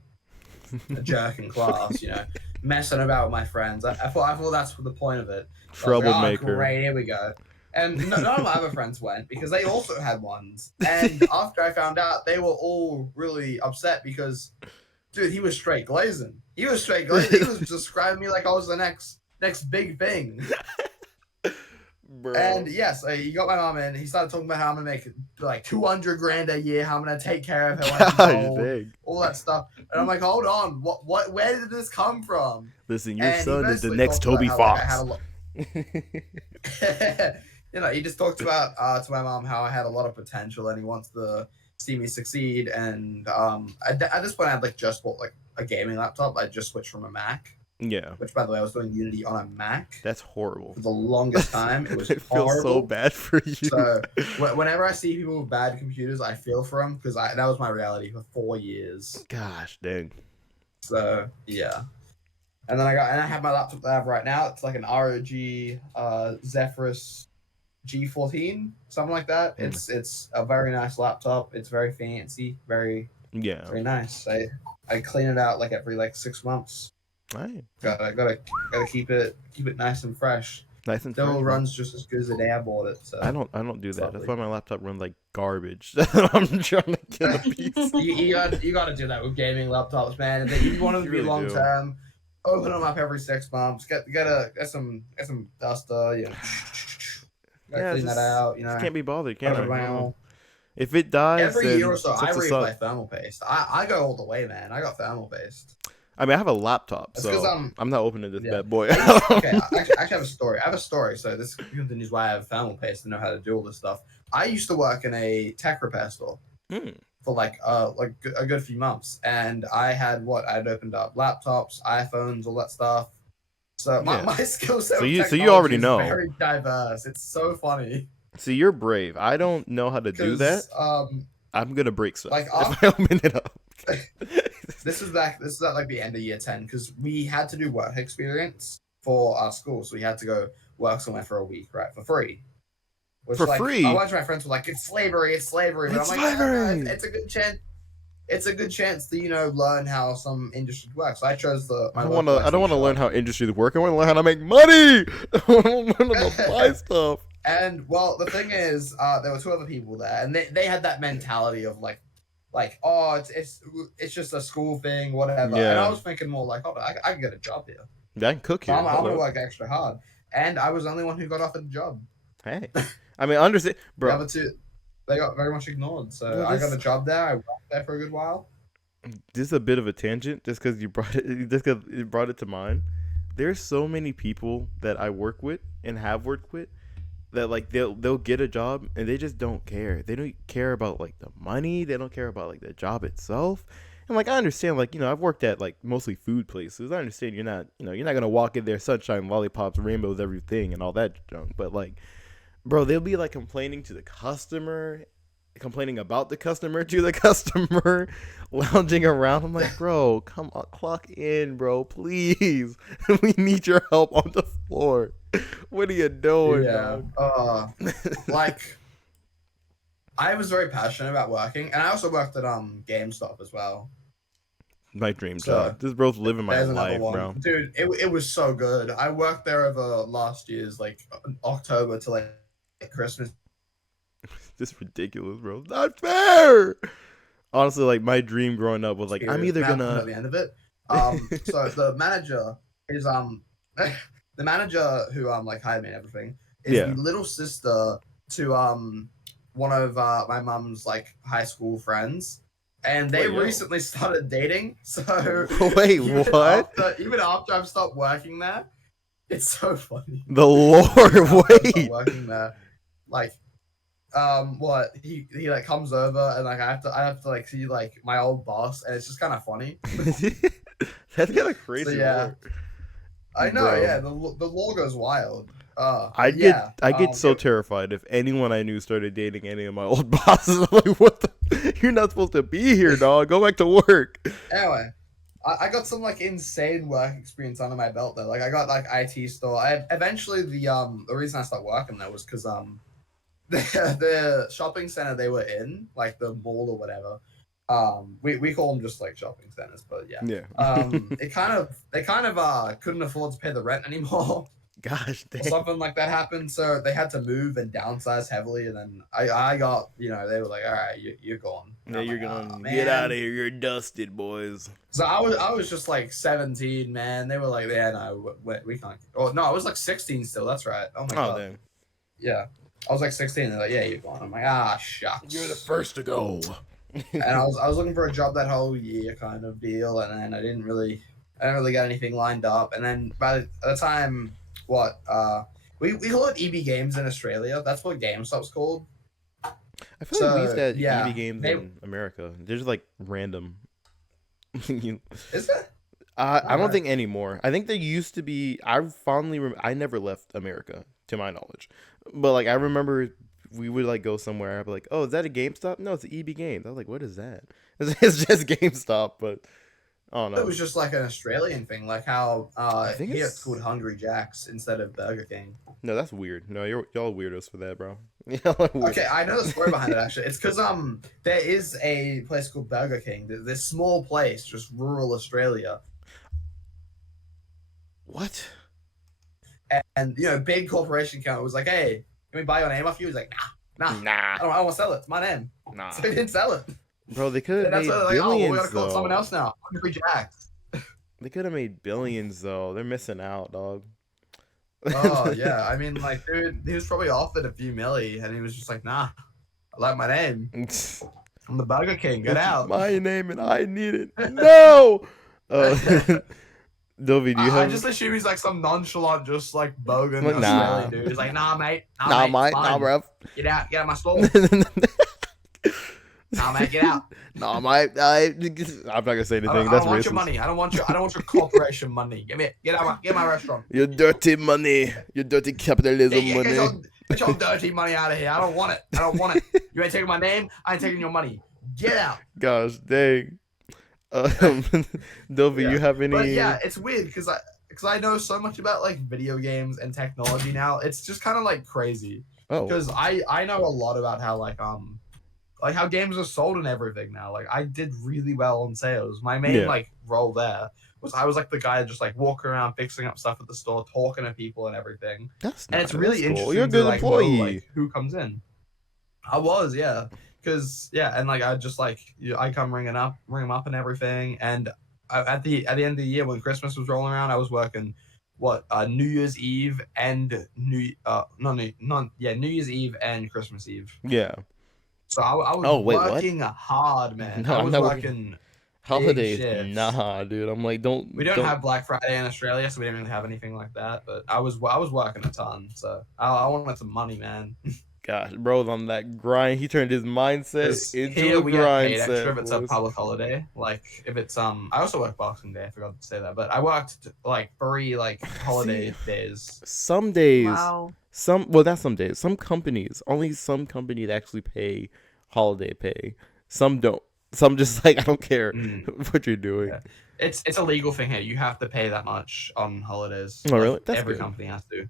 jerk in class, you know, messing about with my friends. I thought that's the point of it. So I was like, Troublemaker. oh, great, here we go. And none of my other friends went because they also had ones. And after I found out, they were all really upset because, dude, he was straight glazing. He was describing me like I was the next big thing. Bro. And yes, he got my mom in. He started talking about how I'm gonna make like $200,000 a year. How I'm gonna take care of her when she's old, Dang. all that stuff. And I'm like, hold on, what? Where did this come from? Listen, your And he son is the basically next talked Toby about how, like, I Fox. had a lot- You know, he just talked about to my mom how I had a lot of potential and he wants to see me succeed. And at this point, I had like just bought like a gaming laptop. I just switched from a Mac, Yeah, which by the way, I was doing Unity on a Mac that's horrible. for the longest time. It was I feel horrible. so bad for you. So whenever I see people with bad computers, I feel for them because that was my reality for 4 years. Gosh, dang. So yeah. And then I have my laptop that I have right now. It's like an ROG Zephyrus G14, something like that. It's a very nice laptop. It's very fancy, very nice. I clean it out like every like 6 months. Right. Gotta keep it nice and fresh. Nice and Still fresh. runs just as good as the day I bought it. So I don't do that. lovely. That's why my laptop runs like garbage. I'm trying to get a piece. you gotta do that with gaming laptops, man. If you want them to You be really long do. term, open them up every 6 months. Get some duster. You know, Yeah, clean that out. You know, Just can't be bothered, can run I? around. If it dies, Every then year or so, I sucks to reapply suck. thermal paste. I go all the way, man. I got thermal paste. I mean, I have a laptop, That's 'cause, so I'm not opening this yeah. bad boy. Okay, I actually have a story. I have a story. So this continues why I have thermal paste and know how to do all this stuff. I used to work in a tech repair store for like a good few months, and I'd opened up laptops, iPhones, all that stuff. So my skill set. So with you technology already is know. Very diverse. It's so funny. See, you're brave. I don't know how to do that. 'Cause, I'm gonna break stuff like, if I open it up. This is at like the end of year 10 because we had to do work experience for our school, so we had to go work somewhere for a week, right, for free. Which, For like, free? A bunch of my friends were like, "It's slavery, it's slavery." But It's I'm like, slavery! "No, it's a good chance. It's a good chance to learn how some industry works." So I chose I don't want to learn how industries work. I want to learn how to make money. I want to learn how to buy stuff. And well, the thing is, there were 2 other people there, and they had that mentality of like like, oh, it's just a school thing, whatever. And Yeah. I was thinking more like, hold on, I can get a job here. I can cook So here. I'm gonna Hello. work extra hard. And I was the only one who got offered a job. Hey, I mean, understand, The bro. other two, they got very much ignored. So Bro, I got this- a job there. I worked there for a good while. This is a bit of a tangent, just because you brought it, just because it brought it to mind. There's so many people that I work with and have worked with that like they'll get a job and they just don't care. They don't care about like the money. They don't care about like the job itself. And like I understand, like I've worked at like mostly food places. I understand you're not gonna walk in there sunshine, lollipops, rainbows, everything, and all that junk. But like, bro, they'll be like complaining to the customer, complaining about the customer to the customer, lounging around. I'm like, bro, come on, clock in, bro, please. We need your help on the floor. What are you doing, Yeah. dog? Like I was very passionate about working, and I also worked at GameStop as well. My dream So, job. This bro's living my There's another life, one, bro. dude. It was so good. I worked there over last year's like October to like Christmas. This is ridiculous, bro. Not fair. Honestly, like my dream growing up was like I'm either Happened gonna at the end of it. So the manager is the manager who like hired me and everything is Yeah. the little sister to one of my mum's like high school friends, and they Wait, yo. recently started dating. So Wait, even what? even after I've stopped working there, it's so funny. The Lord, After I've stopped wait. working there, like what he like comes over and like I have to like see like my old boss, and it's just kind of funny. That's kind of crazy. yeah. Lord. I know, Bro. yeah. The logo's wild. I get so terrified if anyone I knew started dating any of my old bosses. I'm like, what the? You're not supposed to be here, dog. Go back to work. Anyway, I got some like insane work experience under my belt though. Like I got like IT store. I eventually the reason I stopped working there was because the shopping center they were in, like the mall or whatever. We call them just like shopping centers, but yeah. Yeah. They kind of couldn't afford to pay the rent anymore. Gosh Or dang. something like that happened, so they had to move and downsize heavily. And then I got, they were like, all right, you're gone. And Yeah, I'm you're like, going. "Aw, Get out of man." here. You're dusted, boys. So I was just like 17, man. They were like, yeah, no, we can't. Oh no, I was like 16 still. That's right. Oh my Oh, god. damn. Yeah, I was like 16. They're like, yeah, you're gone. I'm like, ah, shucks. You're the first to go. And I was looking for a job that whole year, kind of deal, and then I didn't really get anything lined up. And then by the time we call it EB Games in Australia. That's what GameStop's called. I feel like we used to have yeah, EV games in America. They're just like random. Is it? I don't Alright. think anymore. I think there used to be. I never left America, to my knowledge. But like I remember, we would like go somewhere. I'd be like, "Oh, is that a GameStop?" No, it's EB Games. I was like, "What is that?" It's just GameStop, but I don't know. It was just like an Australian thing, like how think here it's- it's called Hungry Jack's instead of Burger King. No, that's weird. No, y'all weirdos for that, bro. Y'all are weird. Okay, I know the story behind it actually. It's because there is a place called Burger King. This small place, just rural Australia, What? and big corporation count was like, "Hey, can we buy your name off you?" He's like, "Nah, I Nah, don't want to sell it. It's my name." nah. So he didn't sell it. Bro, they could And have that's made why they're like, "Oh, well, we billions gotta call it someone though. else now." Hungry Jack's. They could have made billions though. They're missing out, dog. Oh yeah, I mean, like, dude, he was probably offered a few milli, and he was just like, "Nah, I like my name. I'm the Burger King. Get It's out." my name and I need it. No. Dovey, do you I have? just assume he's like some nonchalant, just like bogan Like, nah. Australian dude. He's like, "Nah, mate. Nah, mate, mate. it's Nah, fine. bruv. Get out of my store. Nah, mate, get out. Nah, mate. I'm not gonna say I anything. don't That's want your racist. money. I don't want your corporation money. Get my restaurant. Your dirty money. Your dirty capitalism Get money. your dirty money out of here. I don't want it. I don't want it. You ain't taking my name. I ain't taking your money. Get out. Gosh, dang. Dovey, Yeah. you have any? But yeah, it's weird because I know so much about like video games and technology now. It's just kind of like crazy Oh, because I know a lot about how like how games are sold and everything now. Like I did really well on sales. My main Yeah. like role there was I was like the guy just like walking around fixing up stuff at the store, talking to people and everything. that's And it's not- really that's cool. interesting You're a to good like know employee. like who comes in. I was, yeah. because yeah, and like I just like I come ring them up and everything, and at the end of the year when Christmas was rolling around, I was working New Year's Eve and New Year's Eve and Christmas Eve. Yeah. So I was Oh, wait, what? working hard, man. No, I I'm was not working Holidays, shifts. nah, dude. I'm like, don't. We don't have Black Friday in Australia, so we didn't really have anything like that. But I was working a ton, so I wanted some money, man. Gosh, bro's on that grind. He turned his mindset 'Cause into here a we get grind paid set. extra if it's a boys. public holiday. Like if it's I also work Boxing Day. I forgot to say that, but I worked like 3 like holiday days. Some days, Wow. not some days. Some companies, only some companies actually pay holiday pay. Some don't. Some just like I don't care what you're doing. Yeah. It's a legal thing here. You have to pay that much on holidays. Oh, really? That's every good. company has to.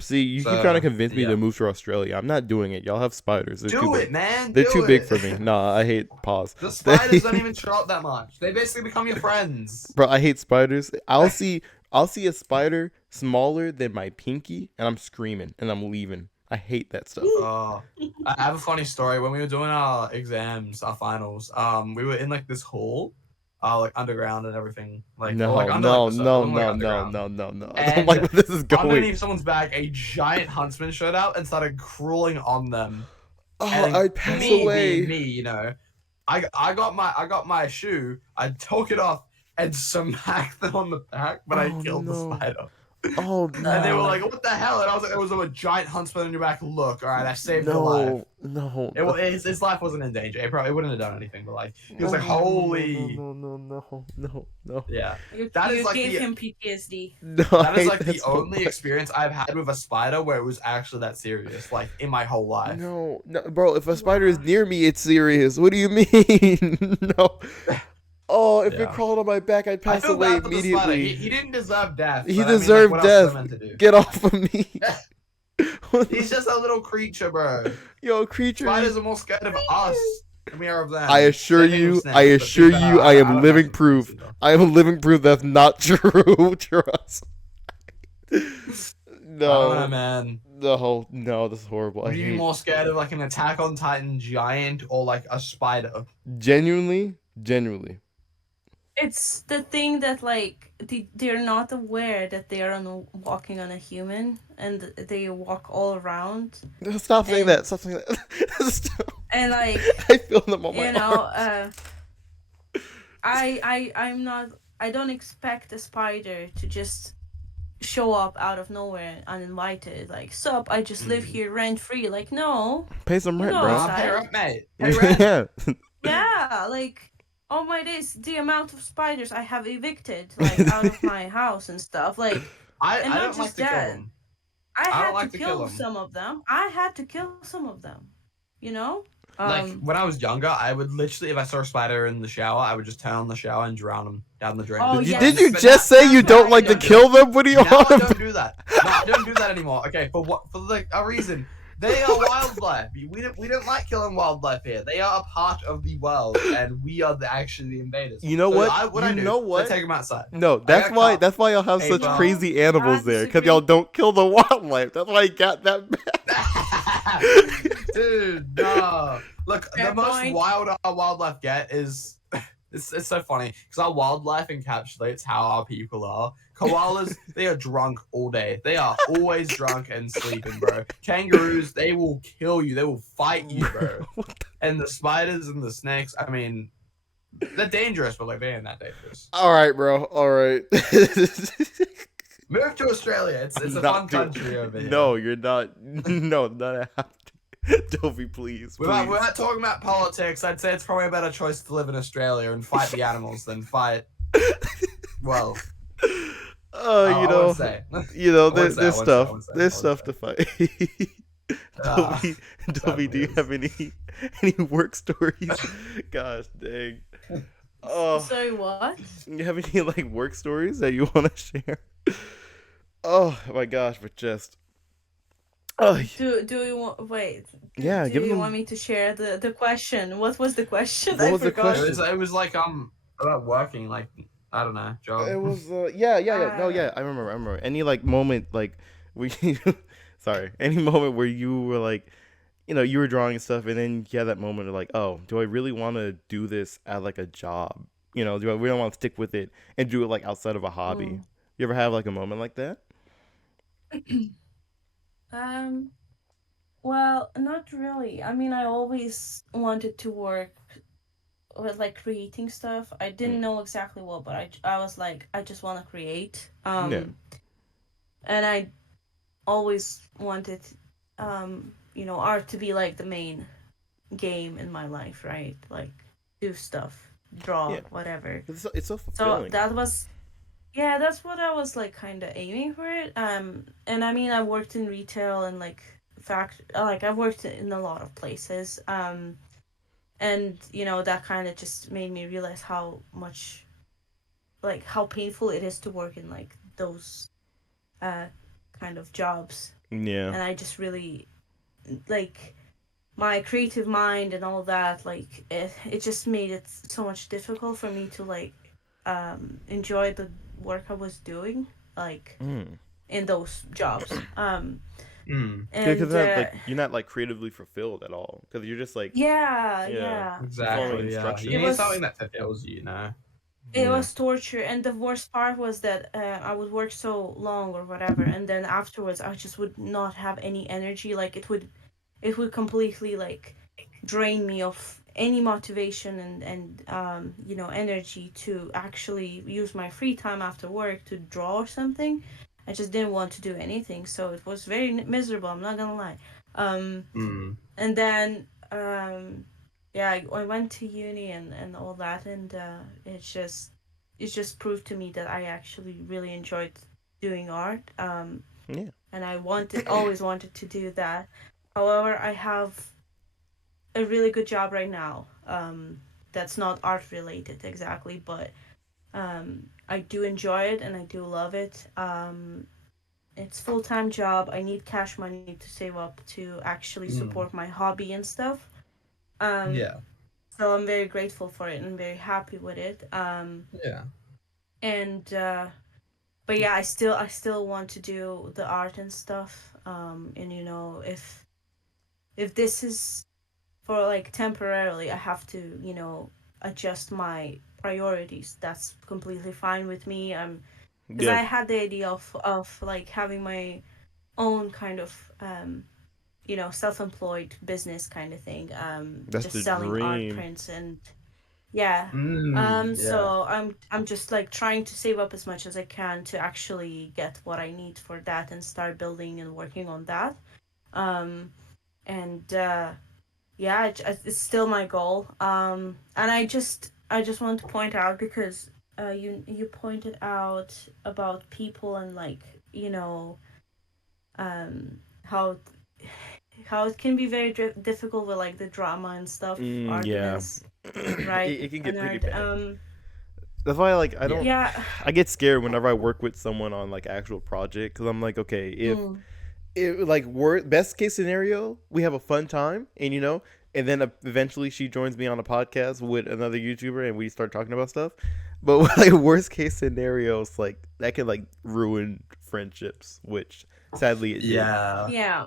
See, you keep So, trying to convince me yeah. to move to Australia. I'm not doing it. Y'all have spiders. They're too Do big. it, man. They're do too big it. for me. Nah, I hate pause. The spiders don't even show up that much. They basically become your friends. Bro, I hate spiders. I'll see a spider smaller than my pinky, and I'm screaming and I'm leaving. I hate that stuff. Oh, I have a funny story. When we were doing our exams, our finals, we were in like this hall, like underground and everything. Like No, or, like, under, no, like, the no, like, no, no, underground. no. I don't And like where this is going. Underneath someone's back, a giant huntsman showed up and started crawling on them. Oh, And I'd pass me, away. me, you know, I got my shoe. I took it off and smacked them on the back, but I Oh, killed no. the spider. Oh no. And they were like, "What the hell?" And I was like, "There was a giant huntsman on your back. Look, all right, I saved your life." No. His life wasn't in danger. It probably wouldn't have done anything, but like he was like, No, "Holy, no. yeah." You, That you is like gave the- him PTSD. No, That I is hate like that the so only much. experience I've had with a spider where it was actually that serious, like in my whole life. No, bro. If a spider is near me, it's serious. What do you mean? No. Oh, if it Yeah. crawled on my back, I'd I pass feel away bad for the spider. immediately. He didn't deserve death. He but I mean, like, deserved what else was I death. meant to do? Get off of me. He's just a little creature, bro. Yo, creature. Spiders are more scared of us than we are of them. I assure Same thing you, with snakes, I but assure to be you, fair, I am don't living mess with proof. snakes either. I am living proof that's not true. Trust. I don't know, No, man. no, this is horrible. I Would you be hate. more scared of like an Attack on Titan giant or like a spider? Genuinely. It's the thing that like they're not aware that they are walking on a human and they walk all around Stop saying And- that. Stop saying that. Stop. and like I feel them on my you know arms. I don't expect a spider to just show up out of nowhere uninvited like sup I just live here rent free like no Pay some rent, No, bro. it's- Pay rent, mate. Pay rent. Yeah. yeah like oh my days the amount of spiders I have evicted like out of my house and stuff like I And not don't like just to kill that. them. I don't had like to to kill kill 'em. some of them. I had to kill some of them. You know? Like when I was younger, I would literally, if I saw a spider in the shower, I would just turn on the shower and drown them down the drain. Oh, Did you, yes. did you But just now- say you that's why don't I like to don't do kill them? What do you Now I want? don't do that. No, I don't do that anymore. Okay, for like a reason. They are wildlife. We don't like killing wildlife here. They are a part of the world, and we are actually the invaders. You know So what? I You do know is what? I take them outside. No, that's got why. caught. That's why y'all have Hey, such bro. crazy animals I there, because disagree. y'all don't kill the wildlife. That's why I got that bad. Dude, no. Look, Fair the most point. wild our wildlife get is it's so funny because our wildlife encapsulates how our people are. Koalas, they are drunk all day. They are always drunk and sleeping, bro. Kangaroos, they will kill you. They will fight you, bro. And the spiders and the snakes, I mean, they're dangerous, but like they ain't that dangerous. All right, bro. All right. Move to Australia. It's a Not fun doing- country over here. No, you're not. No, not a have to. Dovey, please. We're not talking about politics. I'd say it's probably a better choice to live in Australia and fight the animals than fight. Well, I you know, would say. you know, I wouldn't there's say, I stuff. wouldn't say, There's I stuff wouldn't to fight. Ah, Dovey, do you please. have any work stories? Gosh, dang. Oh, Sorry, what? you have any like work stories that you want to share? Oh my gosh, but just. Oh Do you want wait? yeah, Do give you them. want me to share the question? What was the question? What I was the forgot. question? It was like about working, like I don't know, job. It was yeah. No, Uh, yeah. I remember. Any like moment like we, sorry, any moment where you were like, you know, you were drawing stuff, and then you had that moment of like, oh, do I really want to do this as like a job? You know, do I really want to stick with it and do it like outside of a hobby? Mm. You ever have like a moment like that? Um, well, not really. I mean, I always wanted to work with like creating stuff. I Mm. didn't know exactly what, but I was like, I just want to create. Yeah. And I always wanted, art to be like the main game in my life, right? Like do stuff, draw, Yeah. whatever. It's so So fulfilling. that was, yeah, that's what I was like kind of aiming for it. And I mean, I worked in retail and like like I worked in a lot of places. And that kind of just made me realize how much, like how painful it is to work in like those uh kind of jobs. Yeah. And I just really like my creative mind and all that, like it just made it so much difficult for me to like enjoy the work I was doing, like Mm. in those jobs. Because And you're not like creatively fulfilled at all. Because you're just like, yeah, yeah, yeah, you're following Exactly. Yeah. You it need instructions. something was that fulfills you, you know. it Yeah. was torture. And the worst part was that I would work so long or whatever, and then afterwards I just would not have any energy. Like it would completely like drain me of any motivation and energy to actually use my free time after work to draw or something. I just didn't want to do anything, so it was very miserable, I'm not gonna lie. um Mm. and then yeah, I went to uni and all that, and it just proved to me that I actually really enjoyed doing art. Yeah. And I always wanted to do that. However, I have a really good job right now. That's not art related exactly, but I do enjoy it and I do love it. It's full-time job. I need cash money to save up to actually Mm. support my hobby and stuff. Um, Yeah. so I'm very grateful for it and very happy with it. Yeah. And but yeah, I still want to do the art and stuff. And if this is for like temporarily, I have to adjust my priorities. That's completely fine with me. Because Yeah. I had the idea of like having my own kind of self-employed business kind of thing, That's just the selling art dream. prints. And yeah. Yeah. So I'm just like trying to save up as much as I can to actually get what I need for that and start building and working on that. um and yeah, it's still my goal. And I just want to point out, because you pointed out about people and like how it can be very difficult with like the drama and stuff, Yeah. arguments, it, right? it can get And pretty bad. um That's why like I Yeah. don't. yeah. I get scared whenever I work with someone on like actual project because I'm like, okay, if Mm, like best case scenario, we have a fun time, and and then eventually she joins me on a podcast with another YouTuber, and we start talking about stuff. But like worst case scenarios, like that can like ruin friendships, which sadly it did. Yeah. yeah.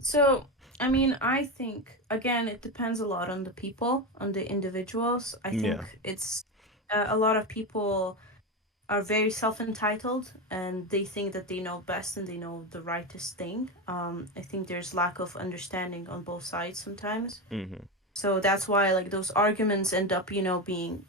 So I mean, I think again it depends a lot on the people, on the individuals. I Yeah. think it's a lot of people are very self-entitled and they think that they know best and they know the rightest thing. I think there's lack of understanding on both sides sometimes. Hmm. So that's why like those arguments end up, being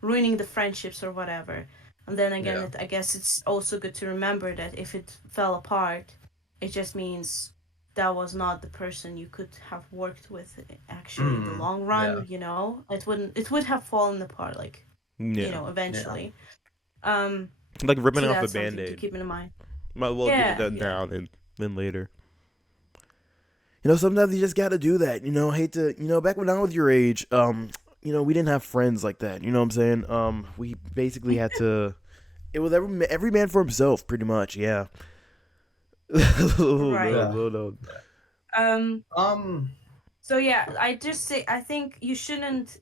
ruining the friendships or whatever. And then again, Yeah. I guess it's also good to remember that if it fell apart, it just means that was not the person you could have worked with actually in the Mm. long Yeah. run. It would have fallen apart, like Yeah. Yeah. eventually. Like ripping So off a that's something to band-aid. keep in mind. Might as well get it Yeah, done yeah. now and then later. Sometimes you just got to do that. Hate to, back when I was your age, we didn't have friends like that. You know what I'm saying? We basically had to. It was every man for himself, pretty much. Yeah. Oh Right. no, Yeah. no, no. Um. Um. So yeah, I think you shouldn't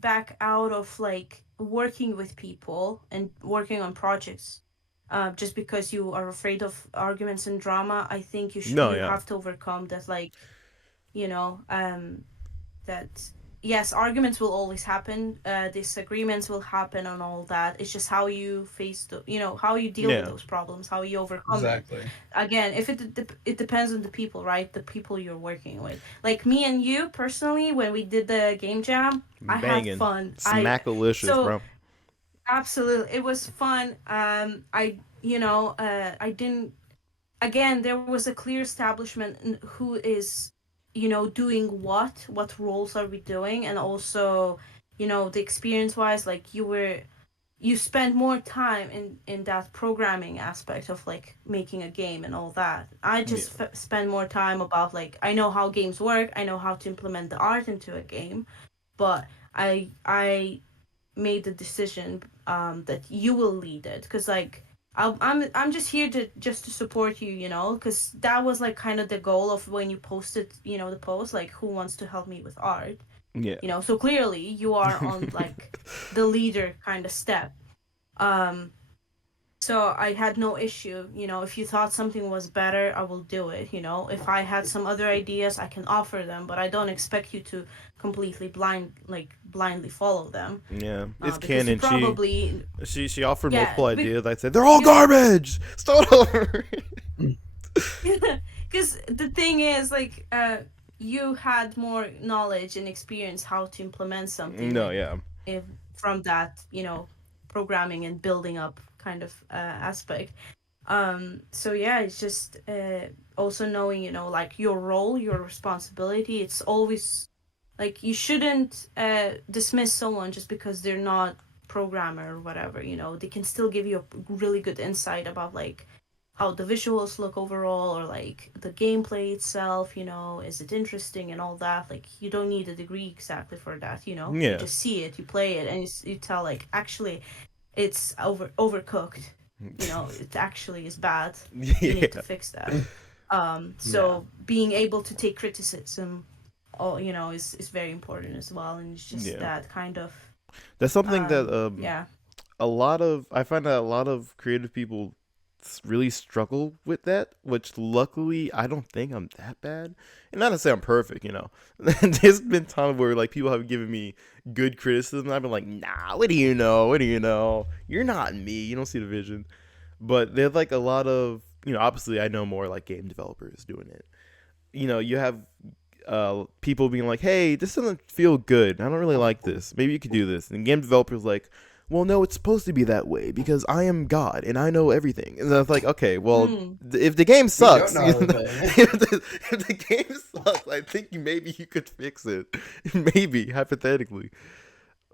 back out of like working with people and working on projects just because you are afraid of arguments and drama. I think No, you yeah. have to overcome that, like, you know, that yes, arguments will always happen, disagreements will happen and all that. It's just how you face the, how you deal with Yeah. those problems, how you overcome it. Exactly. Again, if it depends on the people, right? The people you're working with. Like me and you personally, when we did the game jam, I had Banging. fun. Smackalicious, So bro. absolutely, it was fun. I didn't. Again, there was a clear establishment in who is, doing what roles are we doing, and also, the experience wise, like you spend more time in that programming aspect of like making a game and all that. I Yeah. just spend more time about, like, I know how games work, I know how to implement the art into a game, but I made the decision that you will lead it, because like I'm just here to support you, because that was like kind of the goal of when you posted, the post, like, who wants to help me with art, Yeah. so clearly you are on like the leader kind of step. um so I had no issue, if you thought something was better, I will do it. If I had some other ideas, I can offer them, but I don't expect you to completely blindly follow them, Yeah. It's because you canon. She probably, she she offered yeah, multiple ideas. I said they're all you garbage. Start over. because the thing is, like, you had more knowledge and experience how to implement something, No, like, yeah. if from that, programming and building up kind of aspect. So yeah, it's just also knowing, like, your role, your responsibility. It's always like you shouldn't dismiss someone just because they're not programmer or whatever. They can still give you a really good insight about, like, how the visuals look overall, or like the gameplay itself. Is it interesting and all that. Like, you don't need a degree exactly for that. You Yeah. just see it, you play it, and you tell, like, actually it's overcooked. It actually is bad. You need to Yeah. fix that. Yeah. So being able to take criticism, is very important as well, and it's just Yeah. that kind of, That's something that yeah. a lot of I find that a lot of creative people really struggle with that, which luckily I don't think I'm that bad. And not to say I'm perfect, you know. There's been times where like people have given me good criticism and I've been like, nah, what do you know? What do you know? You're not me. You don't see the vision. But there's like a lot of, obviously I know more like game developers doing it. You have people being like, hey, this doesn't feel good. I don't really like this. Maybe you could do this. And game developers like, well, no, it's supposed to be that way because I am God and I know everything. And I was like, okay, well, Mm. if the game You don't sucks, know everything. if the game sucks, I think maybe you could fix it. Maybe, hypothetically.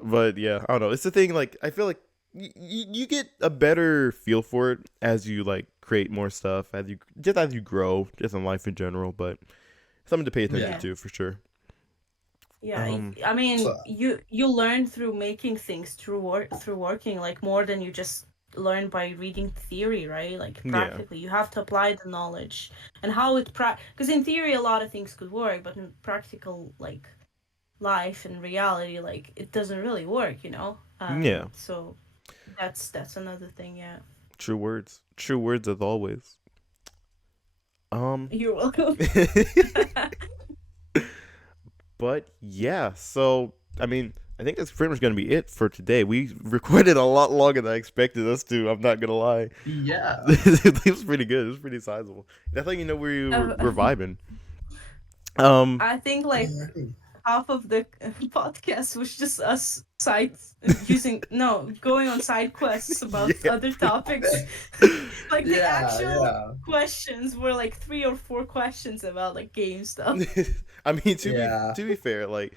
But yeah, I don't know. It's the thing, like, I feel like you get a better feel for it as you, like, create more stuff, as you grow, just in life in general. But something to pay attention Yeah. Yeah. to for sure. Yeah, Um, I mean, So you learn through making things, through working, like, more than you just learn by reading theory, right? Like, yeah, practically, you have to apply the knowledge and how because in theory a lot of things could work, but in practical, like, life and reality, like, it doesn't really work. yeah. So that's another thing. Yeah. True words as always. Um, You're welcome. but yeah, so I mean, I think that's pretty much gonna be it for today. We recorded a lot longer than I expected us to. I'm not gonna lie. yeah. It was pretty good. It was pretty sizable. That's how you know we're Uh, vibing. Um, I think, like, half of the podcast was just us using no going on side quests about yeah, other topics. Like, the Yeah, actual yeah. questions were like 3 or 4 questions about, like, game stuff. I mean, Yeah. to be fair, like,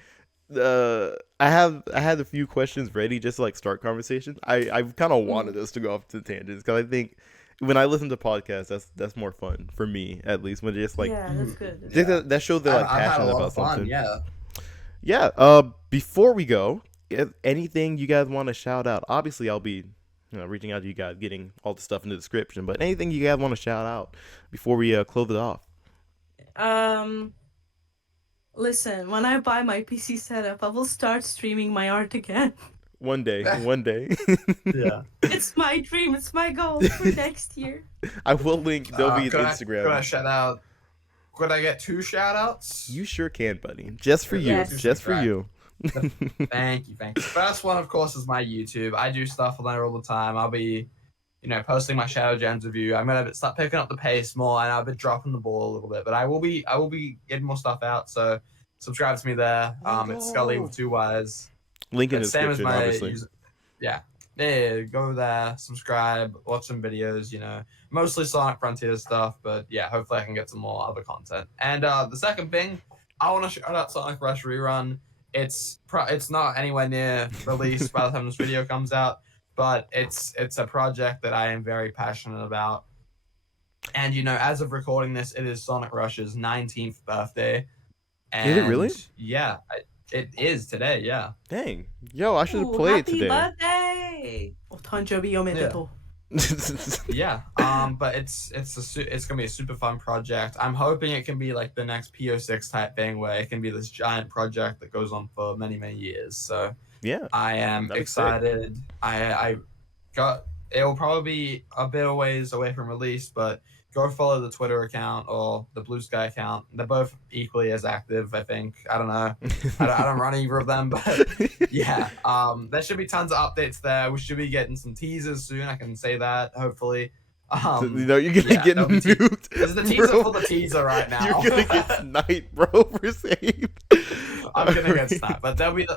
I had a few questions ready just to like start conversation. I kind of wanted Mm. us to go off to tangents because I think when I listen to podcasts, that's more fun for me at least when just like Yeah, that's good. That's think Yeah. that shows they're like I've had a passionate lot about of fun, something. yeah. Yeah. Before we go, if anything you guys want to shout out, obviously I'll be reaching out to you guys, getting all the stuff in the description. But anything you guys want to shout out before we close it off? good. Listen, when I buy my PC setup, I will start streaming my art again. One day. Yeah. It's my dream. It's my goal for next year. I will link Dovey's Could Instagram. I shout out? Could I get 2 shout outs? You sure can, buddy. Just for you. Yes. Just for you. Thank you. First one, of course, is my YouTube. I do stuff on there all the time. I'll be, posting my Shadow Gems review. I'm gonna start picking up the pace more, and I've been dropping the ball a little bit. But I will be getting more stuff out. So subscribe to me there. It's Scully with 2 Y's. Link in the It's same as description, my obviously. Yeah. Yeah, go there, subscribe, watch some videos, mostly Sonic Frontiers stuff, but yeah, hopefully I can get some more other content. And the second thing, I want to shout out Sonic Rush Rerun. It's not anywhere near released by the time this video comes out, but it's a project that I am very passionate about. And as of recording this, it is Sonic Rush's 19th birthday. And Is it really? Yeah, it is today. Yeah. Dang. Yo, I should have Ooh, played happy today. birthday! Otanjobi omedetou. Yeah, but it's gonna be a super fun project. I'm hoping it can be like the next PO6 type thing where it can be this giant project that goes on for many years. So Yeah. I am That'd be sick. excited. It will probably be a bit of ways away from release, but go follow the Twitter account or the Blue Sky account. They're both equally as active, I think. I don't know. I don't run either of them, but yeah. There should be tons of updates there. We should be getting some teasers soon. I can say that, hopefully. You're gonna get that'll be nuked. This is the teaser bro. for the teaser right now. You're gonna get sniped, bro, for saying. I'm gonna get snapped, but there'll be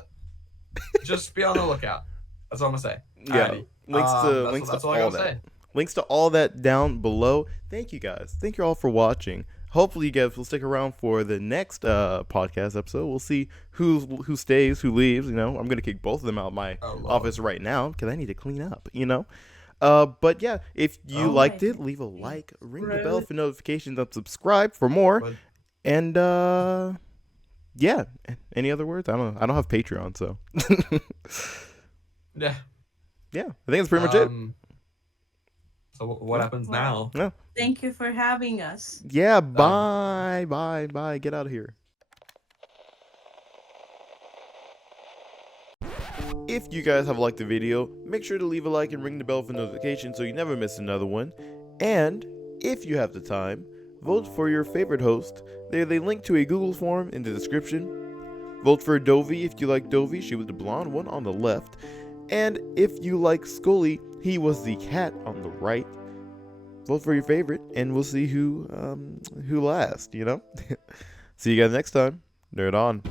just be on the lookout. That's all I'm gonna say. Yeah. Alrighty. Links That's to all I all gotta that. say. Links to all that down below. Thank you guys. Thank you all for watching. Hopefully you guys will stick around for the next podcast episode. We'll see who stays, who leaves. I'm gonna kick both of them out of my Oh, Lord. office right now because I need to clean up. But yeah, if you Oh. liked it, leave a like, ring the bell Really? for notifications, and subscribe for more. But- And yeah. Any other words? I don't have Patreon, so Yeah. yeah. I think that's pretty much it. So what happens now? Thank you for having us. Yeah, bye. Get out of here. If you guys have liked the video, make sure to leave a like and ring the bell for notifications so you never miss another one. And if you have the time, vote for your favorite host. There's a link to a Google form in the description. Vote for Dovey if you like Dovey. She was the blonde one on the left. And if you like Scully, he was the cat on the right. Vote for your favorite, and we'll see who lasts. See you guys next time. Nerd on.